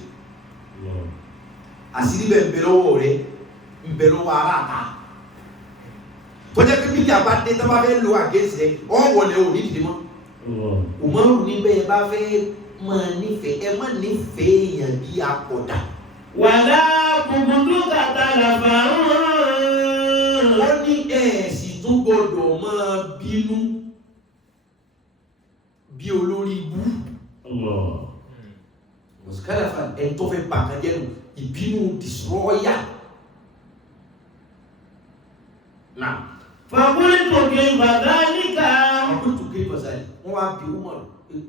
àṣírí bẹ́ẹ̀ ń bẹ lọ́wọ́ rẹ̀ ń bẹ lọ́wọ́ ara àta tó jẹ́ pé bíjà bá dé tó bá fẹ́ lo àgẹ́sì rẹ̀ ọ̀wọ̀lẹ̀ ò ní dìde mọ́ òmọ́rù níbẹ̀ bá fẹ́ máa nífẹ̀ẹ́ ẹ má nífẹ̀ẹ́ èèyàn bí apọ̀dà. wàlá bùbùdù kàtàlàfà. ó ní ẹ̀ẹ̀sì tó gbọdọ̀ máa bínú bí olórí ibú. mọ̀síkàlàfà ẹ̀ tó fẹ́ bàkan jẹ́ nù ìbínú destroyer. náà. fàkúrìtò kẹfà dálíkà. fàkúrìtò kẹfà dálíkà wọ́n wá bí wọ́n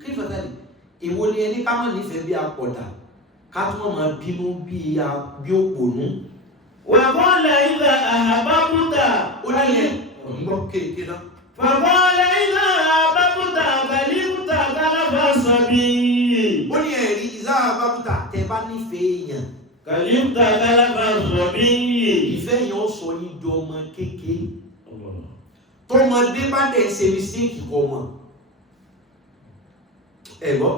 kẹfà dálíkà èwo ni ẹni ká má nífẹ̀ẹ́ bí apọ̀dà ká tún máa bínú bí òpònú. wàkọ́lẹ̀ ilẹ̀ àbábútà. ó ní ẹ̀ ọ̀nbọ̀ kéèké náà. fàkọ́lẹ̀ ilẹ̀ àbábútà kàlíbútà kálàfà sọ̀bí. ó ní ẹ̀rí ìlà àbábútà tẹ bá nífẹ̀ẹ́ èèyàn. kàlíbútà kálàfà sọ̀bí. ìfẹ́ yẹn ó sọ yín di ọmọ kékeré. tọmọdé bá dẹ̀ ṣe mistake kọ̀ mọ̀. ẹ gbọ́.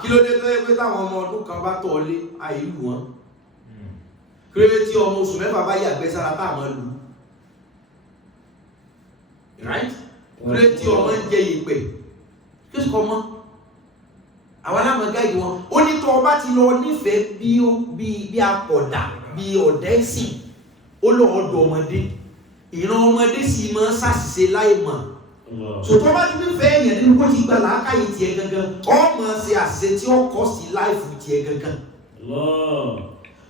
kí ló dé tó yẹ pé táwọn ọmọ ọdún kan bá tọ̀ lé àìlú wọn. kéré tí ọmọ oṣù mẹ́fà bá yàgbẹ́ sára tá a máa lù ú. right? kéré tí ọmọ ń jẹ ìpè kí ó sì kọ́ mọ́. àwọn aláwọ̀ gáàdì wọn ó ní tó ọba ti lọ nífẹ̀ẹ́ bí apọ̀dà bí ọ̀dà ẹ̀sìn ó lọ́ọ́ dọ̀ ọmọdé ìran ọmọdé sì máa ń ṣàṣìṣe láì mọ̀. sòtọ́ bá ti nífẹ̀ẹ́ èèyàn nínú kó ti gba làákàyè tiẹ̀ gangan ọmọ ṣe àṣìṣe tí ó kọ́ sí láìfù tiẹ̀ gangan.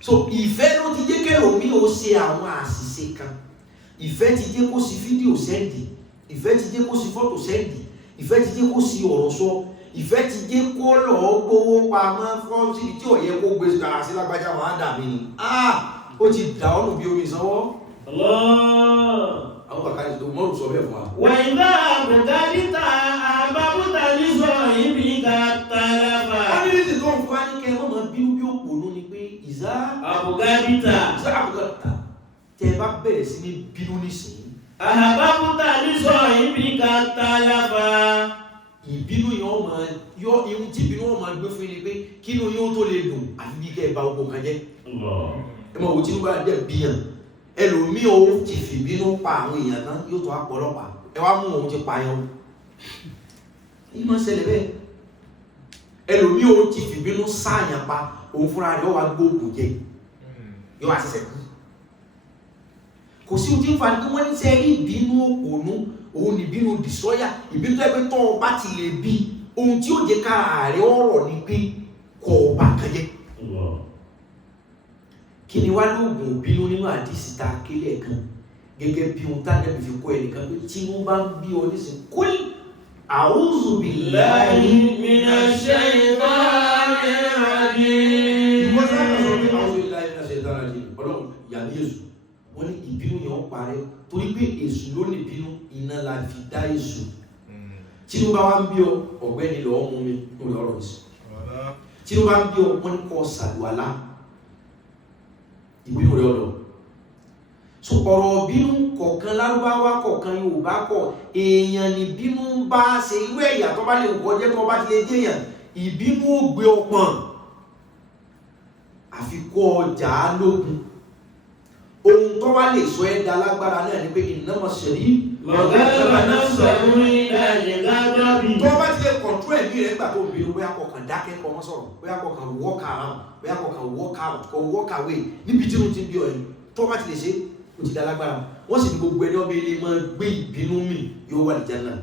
so ìfẹ́ ló ti jẹ́ kẹ́lòmí ó ṣe àwọn àṣìṣe kan ìfẹ́ ti jẹ́ kó sí fídíò sẹ́ndì ìfẹ́ ti jẹ́ kó sí fọ́tò sẹ́ndì ìfẹ́ ti jẹ́ kó sí ọ̀rọ̀ sọ ìfẹ́ ti jẹ́ kó lọ gbowó pamọ́ fún síbi tí ọ̀yẹ́ kó gbé kàrà sí lágbájá wọn á dà mí ni ó ti dà ọ́nù bí omi ìsanwó àwọn kàkà ní mọ́rù sọ bẹ́ẹ̀ fún wa. wà ìgbà àbùkádìtà àbábútà ní sọ ìbí kàtàlàfà. wọ́n ní ìsìn tó ń fún wa ní kẹ́ mọ́mọ́ bí òpònú ni pé ìzá àbùkádìtà tẹ bá bẹ̀rẹ̀ sí ní bínú nísìnyí. àbábútà ní sọ ìbí kàtàlàfà. ìbínú yọ ihun tí ìbínú wọn máa gbé fún ni pé kí inú yóò tó lè dùn àfi bí kẹ́ ẹ bá ogun kan jẹ́. ẹ máa wo tí wọ́n bá dẹ̀ bíyàn ẹlòmíì ó ti fìbínú pa àwọn èèyàn tán yóò tó àpọ̀lọpàá ẹ wá mú òun ti pààyàn yìí máa ṣẹlẹ̀ bẹ́ẹ̀ ẹlòmíì ó ti fìbínú sáàyàn pa òun fúnra rẹ̀ ó wá gbóògùn jẹ yóò wá ṣẹ̀ṣẹ̀ kú kò sí ohun tí ń fa ní wọ́n ní sẹ́ rí ìbínú òpònú òun ní ìbínú dìsọ́yà ìbínú tó ẹgbẹ́ tó ọba ti lè bí ohun tí ó jẹ kára rẹ̀ ọ̀rọ̀ ni pé kọ̀ ọba kan jẹ́ kí ni wá lóògùn bínú nínú àdìsí ta kílẹ̀ kan gẹ́gẹ́ bí ohun tá nẹ́bí fi kọ́ ẹnìkan pé tí wọ́n bá ń bí ọ nísìn kúl a'udhu billahi minash shaytanir rajim. ìwọ́n sábà sọ pé a'udhu billahi minash shaytanir rajim ọlọ́run yàrá èṣù wọ́n ní ìbínú yẹn ó parẹ́ torí pé èṣù ló ní bínú iná la fi dá èṣù tí wọ́n bá wá ń bí ọ ọ̀gbẹ́ni lọ́ọ́ mú mi lórí ọ̀rọ̀ yìí tí wọ́n bá ń bí ọ wọ́n ní kọ́ sàlùwàlá ìbínú rẹ̀ ọ̀dọ̀ so ọ̀rọ̀ bínú kọ̀ọ̀kan lárúbáwá kọ̀ọ̀kan yorùbá kọ̀ èèyàn ní bínú bá ṣe irú ẹ̀yà tó bá lè kọjẹ́ tó bá ti lè jẹ́yàn ìbínú ó gbé ọpọ̀n àfikọ́ ọjà lógun ohun tó wá lè sọ ẹ́dá lágbára náà ní pé ìnáwó ṣẹ̀rí mọ̀gẹ́lẹ́bà náà sọ̀rọ̀ ìdájẹ̀ lágbàbí tó bá ti lè kọ̀ntró ẹ̀mí rẹ̀ gbà tó bínú bóyá kọ̀ọ̀kan dákẹ́ kọ́ mọ́ sọ̀rọ̀ bóyá kọ̀ọ̀kan walk around bóyá kọ̀ọ̀kan walk out kọ̀ walk away níbi tí wọ́n ti bí ọ̀yìn tó bá ti lè ṣe ó ti dá lágbára wọ́n sì ní gbogbo ẹni ọmọ ilé máa gbé ìbínú mì yóò wà ní Jánnà